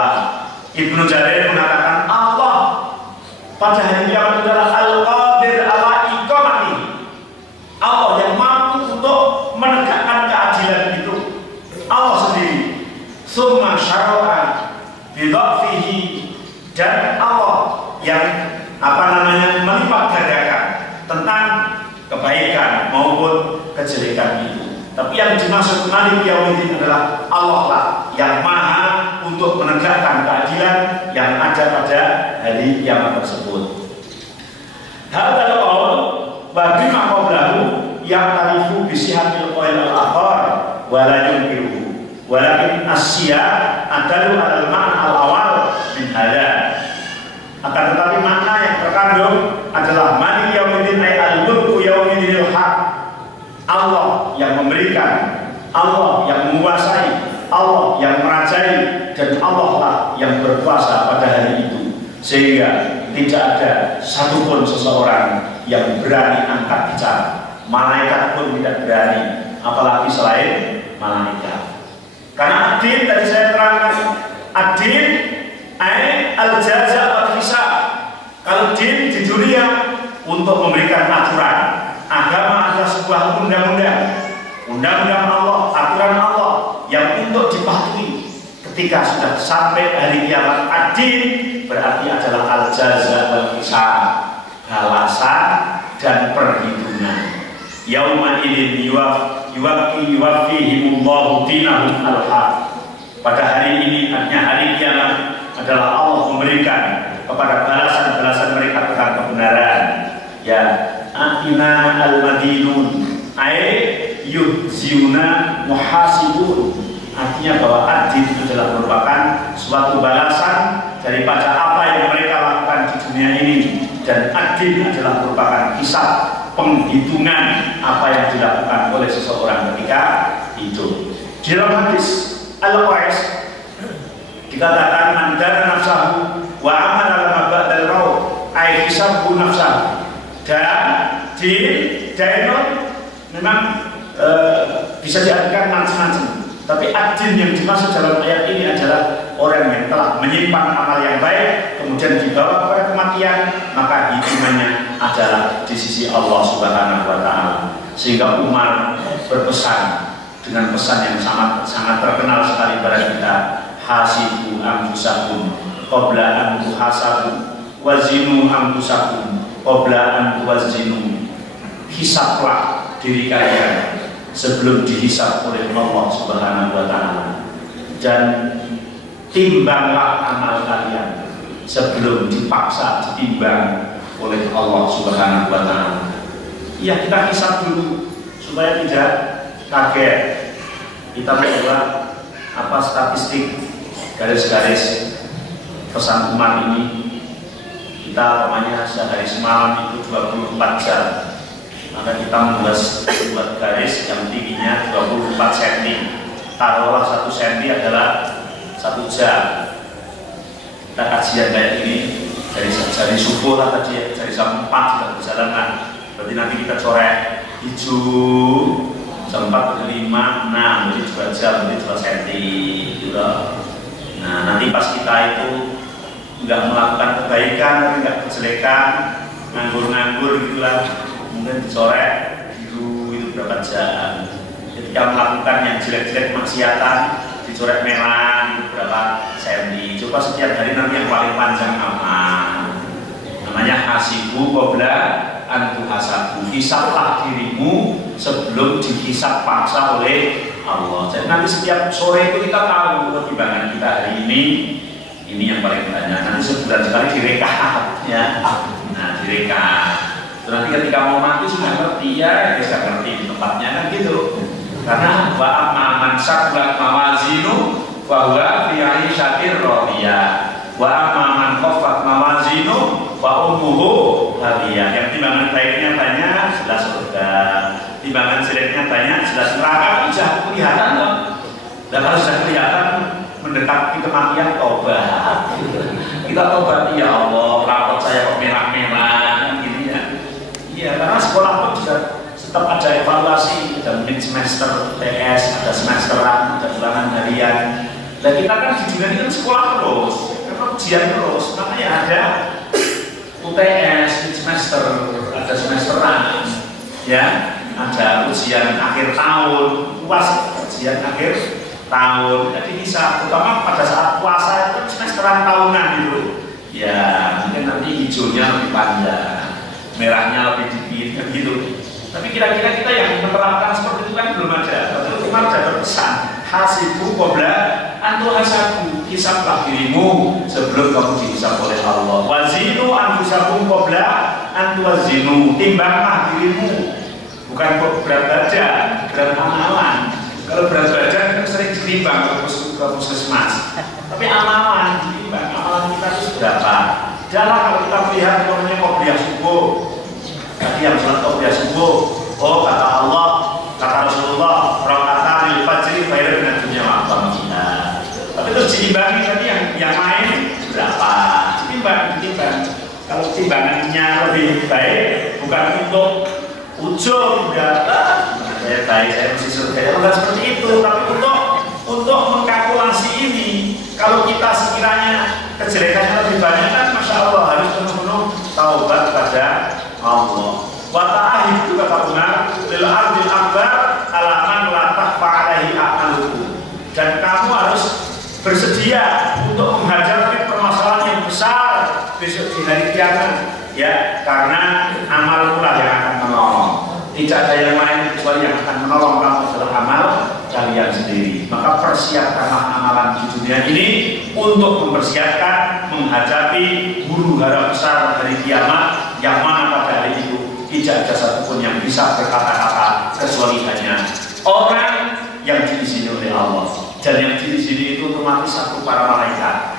Ibnu Jarir mengatakan Allah pada hari kiamat adalah al-qadir ala iqamatihi, Allah yang mampu untuk menegakkan keadilan itu, Allah sendiri. Summa syara'a bidhafihi, dan Allah yang melipat gandakan tentang kebaikan maupun kejelekan itu. Tapi yang dimaksud Malik yaumiddin adalah Allah lah yang maha untuk menegakkan keadilan yang ada pada hari kiamat tersebut. Hadzal qaul bagi maqablahu yang tarifu bisihatil qail al-akhar wa la yunkiruhu walakin asya adalu alal ma'na al-awal min hadza. Akan tetapi makna yang terkandung adalah Malik yaumiddin ay al-mulku yaumiddinil haq, Allah yang memberikan, Allah yang menguasai, Allah yang merajai, dan Allah lah yang berkuasa pada hari itu. Sehingga tidak ada satupun seseorang yang berani angkat bicara. Malaikat pun tidak berani, apalagi selain malaikat. Karena ad-din tadi saya terangkan, ad-din ay al-jaza wal hisab. Kalau din di dunia untuk memberikan aturan, agama adalah sebuah undang-undang, undang-undang Allah, aturan Allah yang untuk dipatuhi. Ketika sudah sampai hari kiamat, ad-din berarti adalah al-jaza wal hisab, balasan dan perhitungan. yauma idzin yuwaffihimullahu dinahum al-haq. Pada hari ini, artinya hari kiamat, adalah Allah memberikan kepada balasan-balasan mereka tentang kebenaran. Ya, atina al-madinun ay yuhziuna muhasibun. Artinya bahwa adil itu adalah merupakan suatu balasan daripada apa yang mereka lakukan di dunia ini, dan adil adalah merupakan hisab, penghitungan apa yang dilakukan oleh seseorang ketika hidup. Di dalam hadis Al-Qais dikatakan mandar nafsahu wa amana lama ba'dal maut ay hisabu nafsahu. Dan di daerah memang bisa diartikan macam-macam, tapi adil yang dimaksud dalam ayat ini adalah orang yang telah menyimpan amal yang baik kemudian dibawa kepada kematian, maka hitungannya adalah di sisi Allah Subhanahu wa Ta'ala. Sehingga Umar berpesan dengan pesan yang sangat terkenal sekali pada kita, hasibu anfusakum qabla an tuhasabu wazinu anfusakum qabla an tuwazinu. Hisablah diri kalian sebelum dihisab oleh Allah Subhanahu wa Ta'ala, dan timbanglah amal kalian sebelum dipaksa ditimbang oleh Allah Subhanahu wa Ta'ala. Ya, kita hisab dulu supaya tidak kaget. Kita membuat statistik garis-garis pesan umat ini. Kita namanya sehari semalam itu 24 jam, maka kita membuat garis yang tingginya 24 cm. Taruhlah 1 cm adalah 1 jam. Kita kajian kayak ini dari subuh lah tadi, dari jam 4 kita berjalanan. Berarti nanti kita coret hijau jam 4 ke 5, 6, jadi 2 jam, jadi 2 cm gitu. Nah, nanti pas kita itu nggak melakukan kebaikan tapi nggak kejelekan, nganggur-nganggur gitulah, mungkin dicoret biru itu berapa jam. Ketika melakukan yang jelek-jelek maksiatan dicoret merah itu berapa senti. Coba setiap hari nanti yang paling panjang apa? Namanya hasibu qabla an tuhasabu. Hisablah dirimu sebelum dihisab paksa oleh Allah. Jadi nanti setiap sore itu kita tahu timbangan kita hari ini yang paling banyak. Nanti sebulan sekali direkap ya. Nah, direkap. Nanti ketika mau mati sudah ngerti ya, bisa ngerti di tempatnya kan gitu. Karena wa amman saqulat mawazinu fa huwa fi 'ishatir radiyah. Wa amman khaffat mawazinu fa ummuhu hawiyah. Yang timbangan baiknya banyak jelas surga, timbangan jeleknya banyak jelas neraka. Bisa kelihatan loh. Dan kalau sudah kelihatan mendekati kematian, tobat. Kita tobat, ya Allah, rapot saya kok merah-merah gini ya. Iya, karena sekolah pun juga tetap ada evaluasi, ada mid semester TS, ada semesteran, ada bulanan harian. Dan kita kan di dunia ini kan sekolah terus, karena ujian terus, makanya ada UTS mid semester, ada semesteran, ya, ada ujian akhir tahun, UAS ujian akhir tahun. Jadi bisa, terutama pada saat puasa itu semesteran tahunan gitu. Ya, mungkin nanti hijaunya lebih panjang, merahnya lebih dikit gitu. Tapi kira-kira kita yang menerapkan seperti itu kan belum ada. Betul, cuma ada berpesan hasibu qabla an tuhasabu. Hisablah dirimu sebelum kamu dihisab oleh Allah. Wazinu anfusakum qabla an tuwazinu. Timbanglah dirimu, bukan berat badan, berat amalan. Kalau berat badan itu sering ditimbang ke puskesmas, tapi amalan ditimbang, amalan kita itu berapa? Janganlah kalau kita melihat namanya qobliyah subuh, tadi yang sholat qobliyah subuh, oh kata Allah, kata Rasulullah, raka'atanil fajri khairun minad dunya wa ma fiha. Tapi terus diimbangi tadi yang lain berapa? Ditimbang. Kalau timbangannya lebih baik, bukan untuk ujung berapa? Saya baik, saya mesti surga, bukan seperti itu. Tapi untuk mengkalkulasi ini, kalau kita sekiranya kejelekannya lebih banyak kan, masya Allah harus penuh-penuh taubat kepada Allah. Wa ta'ahid kata benar lil ardil akbar alaman la tahfa alaihi a'malukum. Dan kamu harus bersedia untuk menghadapi permasalahan yang besar besok di hari kiamat, ya, karena amalmu lah yang akan menolong. Tidak ada yang lain kecuali yang akan menolong kamu adalah amal kalian sendiri. Maka persiapkanlah amalan di dunia ini untuk mempersiapkan menghadapi huru hara besar dari kiamat, yang mana pada hari itu tidak ada satupun yang bisa berkata-kata kecuali hanya orang yang diizini oleh Allah. Dan yang diizini itu otomatis satu para malaikat.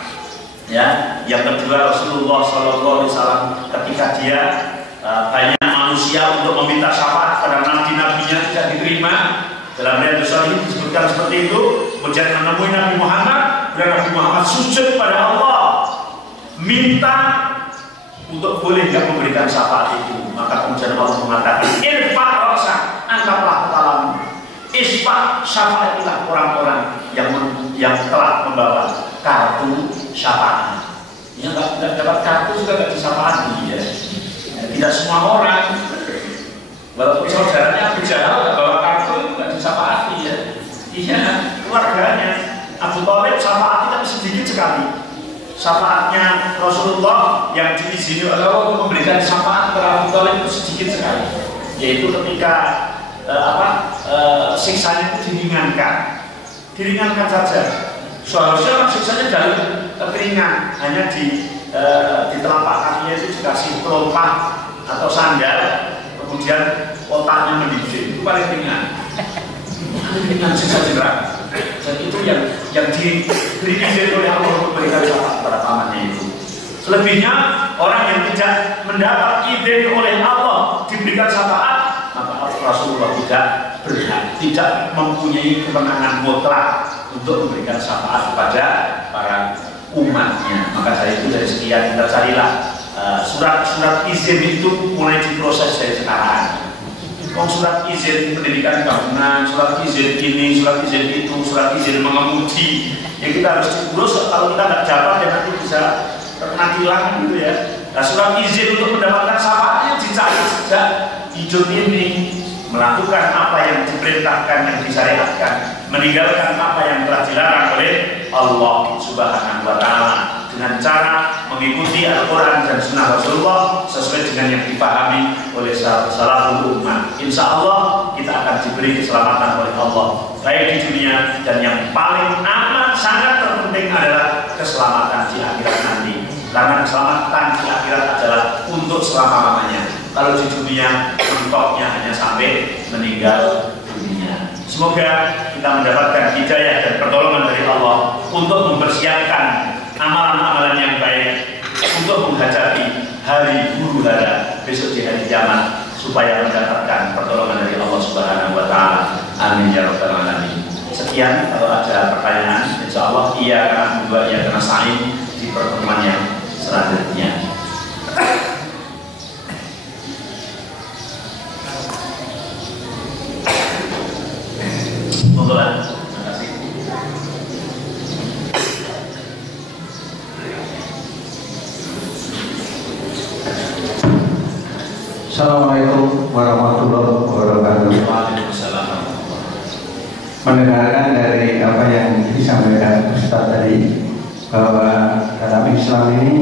Ya, yang kedua Rasulullah SAW ketika dia banyak manusia untuk meminta syafaat pada nabi-nabinya tidak diterima. Dalam riwayat Sahih disebutkan seperti itu. Kemudian menemui Nabi Muhammad, dan Nabi Muhammad sujud pada Allah, minta untuk boleh nggak memberikan syafaat itu. Maka kemudian Allah mengatakan, irfa' ra'sak, angkatlah kepalamu. Isfa' syafaatilah orang-orang yang telah membawa kartu syafaat. Yang nggak dapat kartu juga nggak disyafaati ya. Tidak semua orang, walaupun saudaranya Abu Jahal nggak bawa kartu itu nggak disyafaati ya. Iya, keluarganya Abu Thalib syafaatnya tapi sedikit sekali. Syafaatnya Rasulullah yang diizini oleh Allah untuk memberikan syafaat kepada Abu Thalib itu sedikit sekali, yaitu ketika siksanya itu diringankan saja. Seharusnya siksanya dalam keringan, hanya di telapak kakinya itu dikasih pelompah atau sandal, kemudian otaknya mendidih, itu paling ringan. Ringan siksa jerak. Dan itu yang diberi izin oleh Allah untuk memberikan syafaat kepada pamannya itu. Selebihnya orang yang tidak mendapat izin oleh Allah diberikan syafaat, maka Rasulullah tidak berhak, tidak mempunyai kewenangan mutlak untuk memberikan syafaat kepada para umatnya. Maka dari itu, dari sekian kita carilah surat-surat izin itu mulai diproses dari sekarang. Surat izin pendidikan bangunan, surat izin ini, surat izin itu, surat izin mengemudi, ya kita harus diurus. Kalau kita nggak dapat ya nanti bisa terkena tilang gitu ya. Nah, surat izin untuk mendapatkan syafaatnya dicari sejak hidup ini, melakukan apa yang diperintahkan, yang disyariatkan, meninggalkan apa yang telah dilarang oleh Allah Subhanahu wa Ta'ala, dengan cara mengikuti Al-Quran dan Sunnah Rasulullah sesuai dengan yang dipahami oleh salaful ummah. Insya Allah kita akan diberi keselamatan oleh Allah baik di dunia, dan yang paling aman sangat terpenting adalah keselamatan di akhirat nanti. Karena keselamatan di akhirat adalah untuk selama-lamanya. Kalau di dunia mentoknya hanya sampai meninggal dunia. Semoga kita mendapatkan hidayah dan pertolongan dari Allah untuk mempersiapkan amalan-amalan yang baik untuk menghadapi hari huru hara besok di hari kiamat, supaya mendapatkan pertolongan dari Allah Subhanahu wa Ta'ala. Amin ya rabbal alamin. Sekian, kalau ada pertanyaan, insya Allah iya karena dua, iya karena saling di pertemuan yang selanjutnya. Terima kasih. Assalamualaikum warahmatullahi wabarakatuh. Waalaikumsalam. Mendengarkan dari apa yang disampaikan Ustaz tadi, bahwa dalam Islam ini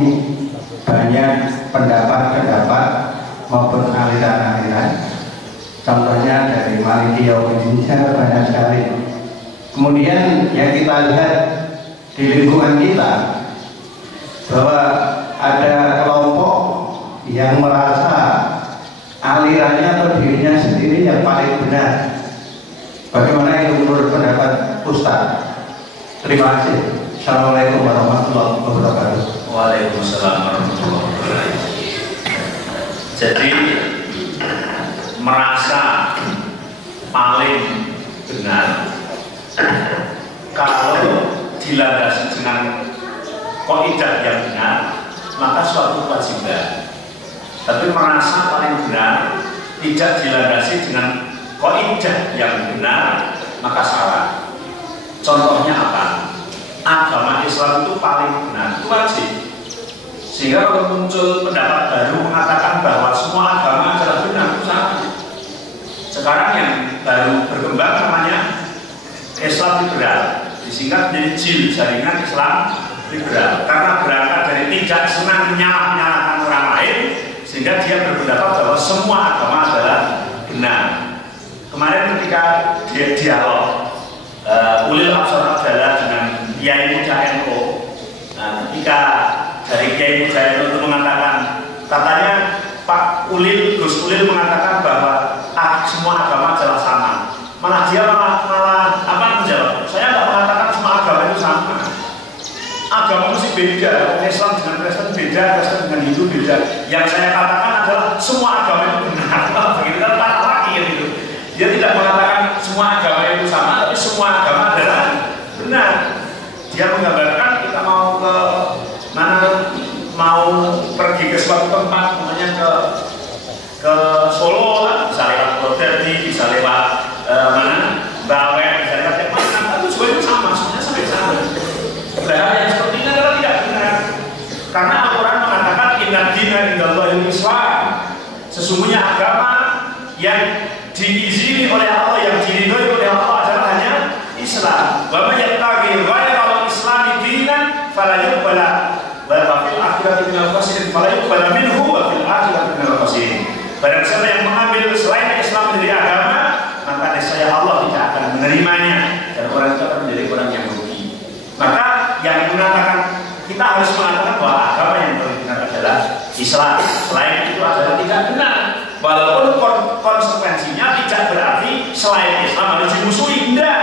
banyak pendapat-pendapat maupun aliran-aliran. Contohnya dari Maliki Yaumiddin banyak sekali. Kemudian yang kita lihat di lingkungan kita, bahwa ada kelompok yang merasa alirannya atau dirinya sendiri yang paling benar. Bagaimana itu menurut pendapat Ustaz? Terima kasih. Assalamualaikum warahmatullahi wabarakatuh. Waalaikumsalam warahmatullahi wabarakatuh. Jadi merasa paling benar kalau dilandasi dengan kaidah yang benar, maka suatu kewajiban. Tapi merasa paling benar tidak dilandasi dengan kaidah yang benar, maka salah. Contohnya apa? Agama Islam itu paling benar, itu wajib. Sehingga kalau muncul pendapat baru mengatakan bahwa semua agama adalah benar, itu salah. Sekarang yang baru berkembang namanya Islam liberal, disingkat menjadi JIL, Jaringan Islam Liberal, karena berangkat dari tidak senang menyalahkan orang lain, sehingga dia berpendapat bahwa semua agama adalah benar. ketika dia dialog Ulil Absar adalah dengan Kiai Muda NU. Ketika dari Kiai Muda NU itu mengatakan, katanya Pak Ulil, Gus Ulil mengatakan bahwa semua agama adalah sama. Malah dia malah apa menjawab? Saya nggak mengatakan semua agama itu sama. Agama mesti beda. Islam dengan Kristen beda, Kristen dengan Hindu beda. Yang saya katakan adalah semua agama itu benar. Begitu kan parah lagi gitu. Dia tidak mengatakan semua agama itu sama, tapi semua agama adalah benar. Dia menggambarkan kita mau ke mana, mau pergi ke suatu tempat, namanya ke Solo lah, bisa lewat Purwokerto, bisa lewat mana, Bawen, bisa lewat yang mana, tujuannya sama, semuanya sampai sana. Padahal yang seperti ini adalah tidak benar. Karena Al-Quran mengatakan inna dina indallahil Islam. Sesungguhnya agama yang diizini oleh Allah, yang diridhoi oleh Allah adalah hanya Islam. Wa may yattaqi ghayra al-islami dinan fala yuqbala wa fil akhirati minal khasirin fala yuqbala minhu wa fil akhirati minal khasirin. Barang siapa yang mengambil selain Islam menjadi agama, maka niscaya Allah tidak akan menerimanya dan orang itu akan menjadi orang yang merugi. Maka yang mengatakan, kita harus mengatakan bahwa agama yang benar adalah Islam. Selain itu adalah tidak benar. Walaupun konsekuensinya tidak berarti selain Islam harus dimusuhi, tidak.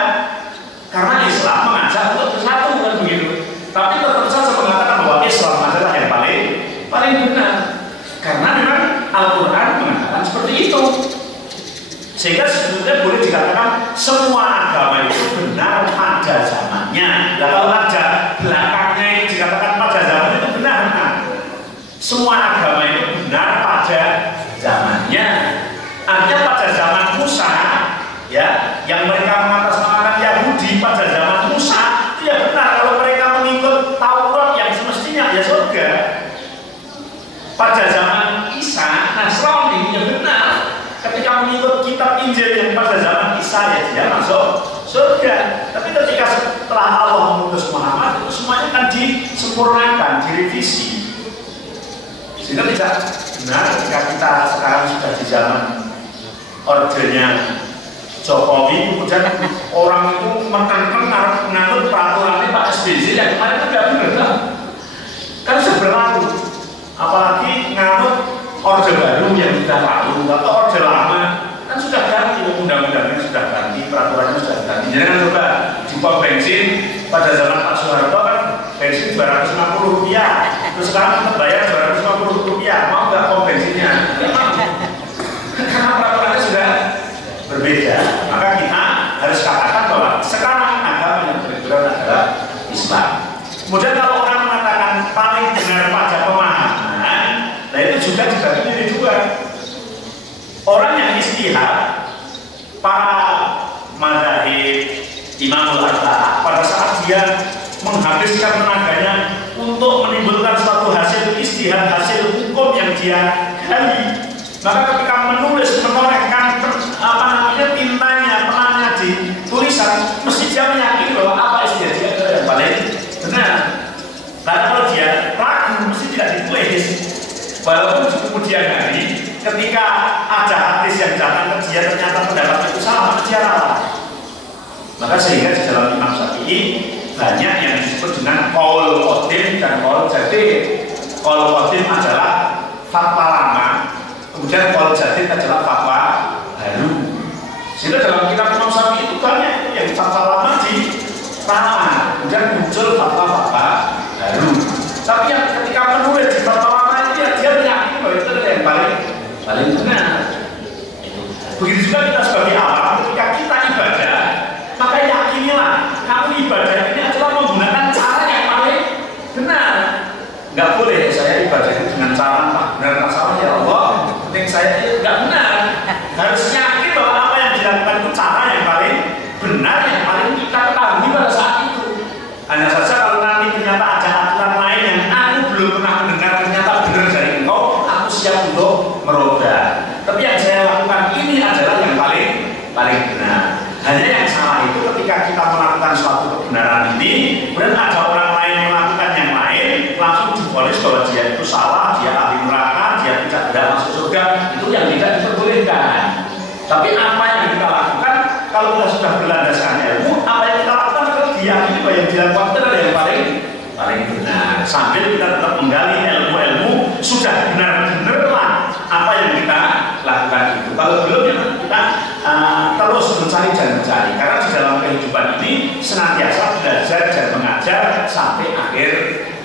Karena Islam mengajak untuk bersatu, kan begitu. Tapi tetap saja mengatakan bahwa Islam adalah yang paling benar. Karena memang Al-Quran mengatakan seperti itu. Sehingga sebetulnya boleh dikatakan semua agama itu benar pada zamannya. Nah, kalau ada belakangnya itu dikatakan pada zaman itu benar. Nah, semua agama itu benar pada zamannya. Artinya pada zaman Musa, ya, yang mereka mengatasnamakan Yahudi pada zaman Musa, itu ya benar kalau mereka mengikut Taurat yang semestinya ya surga. Pada zaman Isa, Nasrani ya benar. Ketika mengikut kitab Injil yang pada zaman Isa ya dia masuk surga. Tapi ketika setelah Allah mengutus Muhammad, itu semuanya kan disempurnakan, direvisi. Sehingga tidak benar ketika kita sekarang sudah di zaman ordernya Jokowi, kemudian orang itu menganut peraturan Pak SBY yang kemarin itu tidak benar. Kan sudah berlaku. Apalagi nganut orde baru yang sudah lalu atau orde lama kan sudah ganti, undang-undangnya sudah ganti, peraturannya sudah ganti. Jadi kan coba di pom bensin pada zaman Pak Soeharto kan bensin Rp250, terus sekarang bayar Rp250, mau nggak pom bensinnya? Karena peraturannya sudah berbeda. Maka kita harus katakan bahwa sekarang agama yang benar adalah Islam. Kemudian kalau orang mengatakan paling benar pada pemahaman, nah itu juga dibagi menjadi dua. Orang yang istihad, para mazhab Imamul Arba'ah, pada saat dia menghabiskan tenaganya untuk menimbulkan suatu hasil istihad, hasil hukum yang dia gali, maka ketika menulis, menorehkan tintanya, penanya di tulisan, mesti dia meyakini bahwa apa istihad dia adalah yang paling benar. Karena kalau dia ragu, mesti tidak ditulis. Walaupun kemudian hari, ketika ada hadis yang datang ke dia ternyata pendapat itu salah, dia ralah. Maka sehingga di dalam Imam Syafi'i banyak yang disebut dengan qaul qadim dan qaul jadid. Qaul qadim adalah fatwa lama, kemudian qaul jadid adalah fatwa baru. Sehingga dalam kitab Imam Syafi'i itu banyak yang fatwa lama diralah, kemudian muncul fatwa-fatwa baru. Tapi yang ketika menulis di fatwa lama itu dia meyakini bahwa itu adalah yang paling benar. Begitu juga kita sebagai awam, ketika kita ibadah, maka yakinilah kamu ibadah ini adalah menggunakan cara yang paling benar. Nggak boleh saya ibadah dengan cara benar tak salah ya Allah, penting saya nggak benar. Harus yakin bahwa apa yang dilakukan itu cara yang paling benar, yang paling kita ketahui pada saat itu. Hanya saja kalau nanti ternyata ada aturan lain yang aku belum pernah mendengar ternyata benar dari engkau, aku siap untuk merubah. Tapi yang saya lakukan ini adalah yang paling benar. Hanya yang salah itu ketika kita melakukan suatu kebenaran ini, kemudian ada orang lain melakukan yang lain, langsung divonis bahwa dia itu salah, dia ahli neraka, dia tidak masuk surga, itu yang tidak diperbolehkan. Tapi apa yang kita lakukan kalau kita sudah berlandaskan ilmu, apa yang kita lakukan adalah diyakini bahwa yang dilakukan itu adalah yang paling benar. Sambil kita tetap menggali ilmu-ilmu, sudah benar-benar lah apa yang kita lakukan itu. Kalau belum ya kita terus mencari dan mencari. Karena di dalam kehidupan ini senantiasa belajar dan mengajar sampai akhir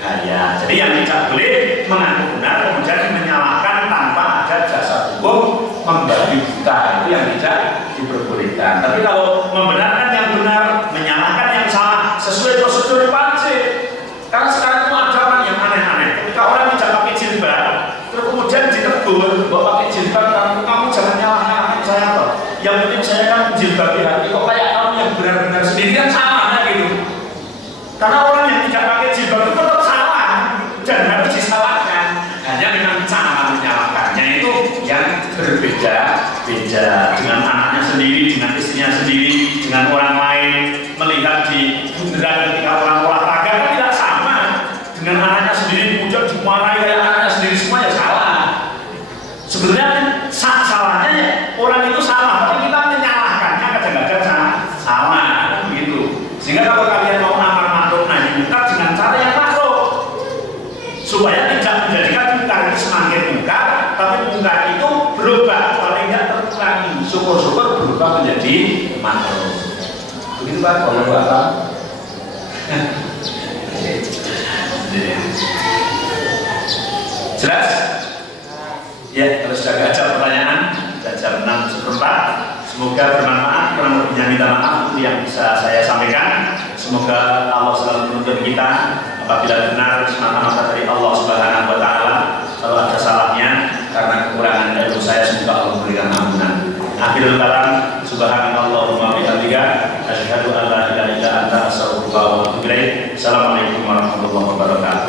hayat. Jadi yang tidak boleh mengaku benar kemudian menyalahkan tanpa ada dasar hukum, membabi buta, itu yang tidak diperbolehkan. Tapi kalau membenarkan yang benar, menyalahkan yang salah sesuai prosedur wajib. Karena sekarang itu ada orang yang aneh-aneh. Ketika orang tidak pakai jilbab, terus kemudian ditegur bahwa pakai jilbab, kamu jangan nyalahin saya toh. Yang penting saya kan jilbab di hati. Kok kayak kamu yang benar-benar sendiri kan salah gitu. Karena orang yang tidak pakai jilbab itu tetap salah dan harus disalahkan. Hanya dengan cara menyalahkannya itu yang berbeda-beda, dengan anaknya sendiri, dengan istrinya sendiri, dengan orang lain. Melihat di bundaran ketika orang olahraga kan tidak sama dengan anaknya sendiri, kemudian dimarahi kayak anaknya sendiri, semua ya salah. Sebenarnya salahnya ya orang itu salah, tapi kita menyalahkannya kadang-kadang salah begitu. Sehingga kalau kalian mau amar ma'ruf nahi munkar dengan cara yang makruh, supaya tidak menjadikan munkar itu semakin munkar, tapi munkar itu berubah, paling tidak terkurangi, syukur-syukur berubah menjadi makruh. Begitu Pak, kalau Bapak. Jelas? Ya, kalau sudah ada pertanyaan, jam 6:04. Semoga bermanfaat. Kurang lebihnya minta maaf itu yang bisa saya sampaikan. Semoga Allah selalu menuntun kita apabila benar semata-mata dari Allah Subhanahu wa Ta'ala. Kalau ada salahnya karena kekurangan ilmu saya, semoga Allah memberikan ampunan. Akhirul kalam, subhanallahumma bihamdika, asyhadu an la ilaha illa anta, astaghfiruka wa atubu ilaik. Assalamualaikum warahmatullahi wabarakatuh.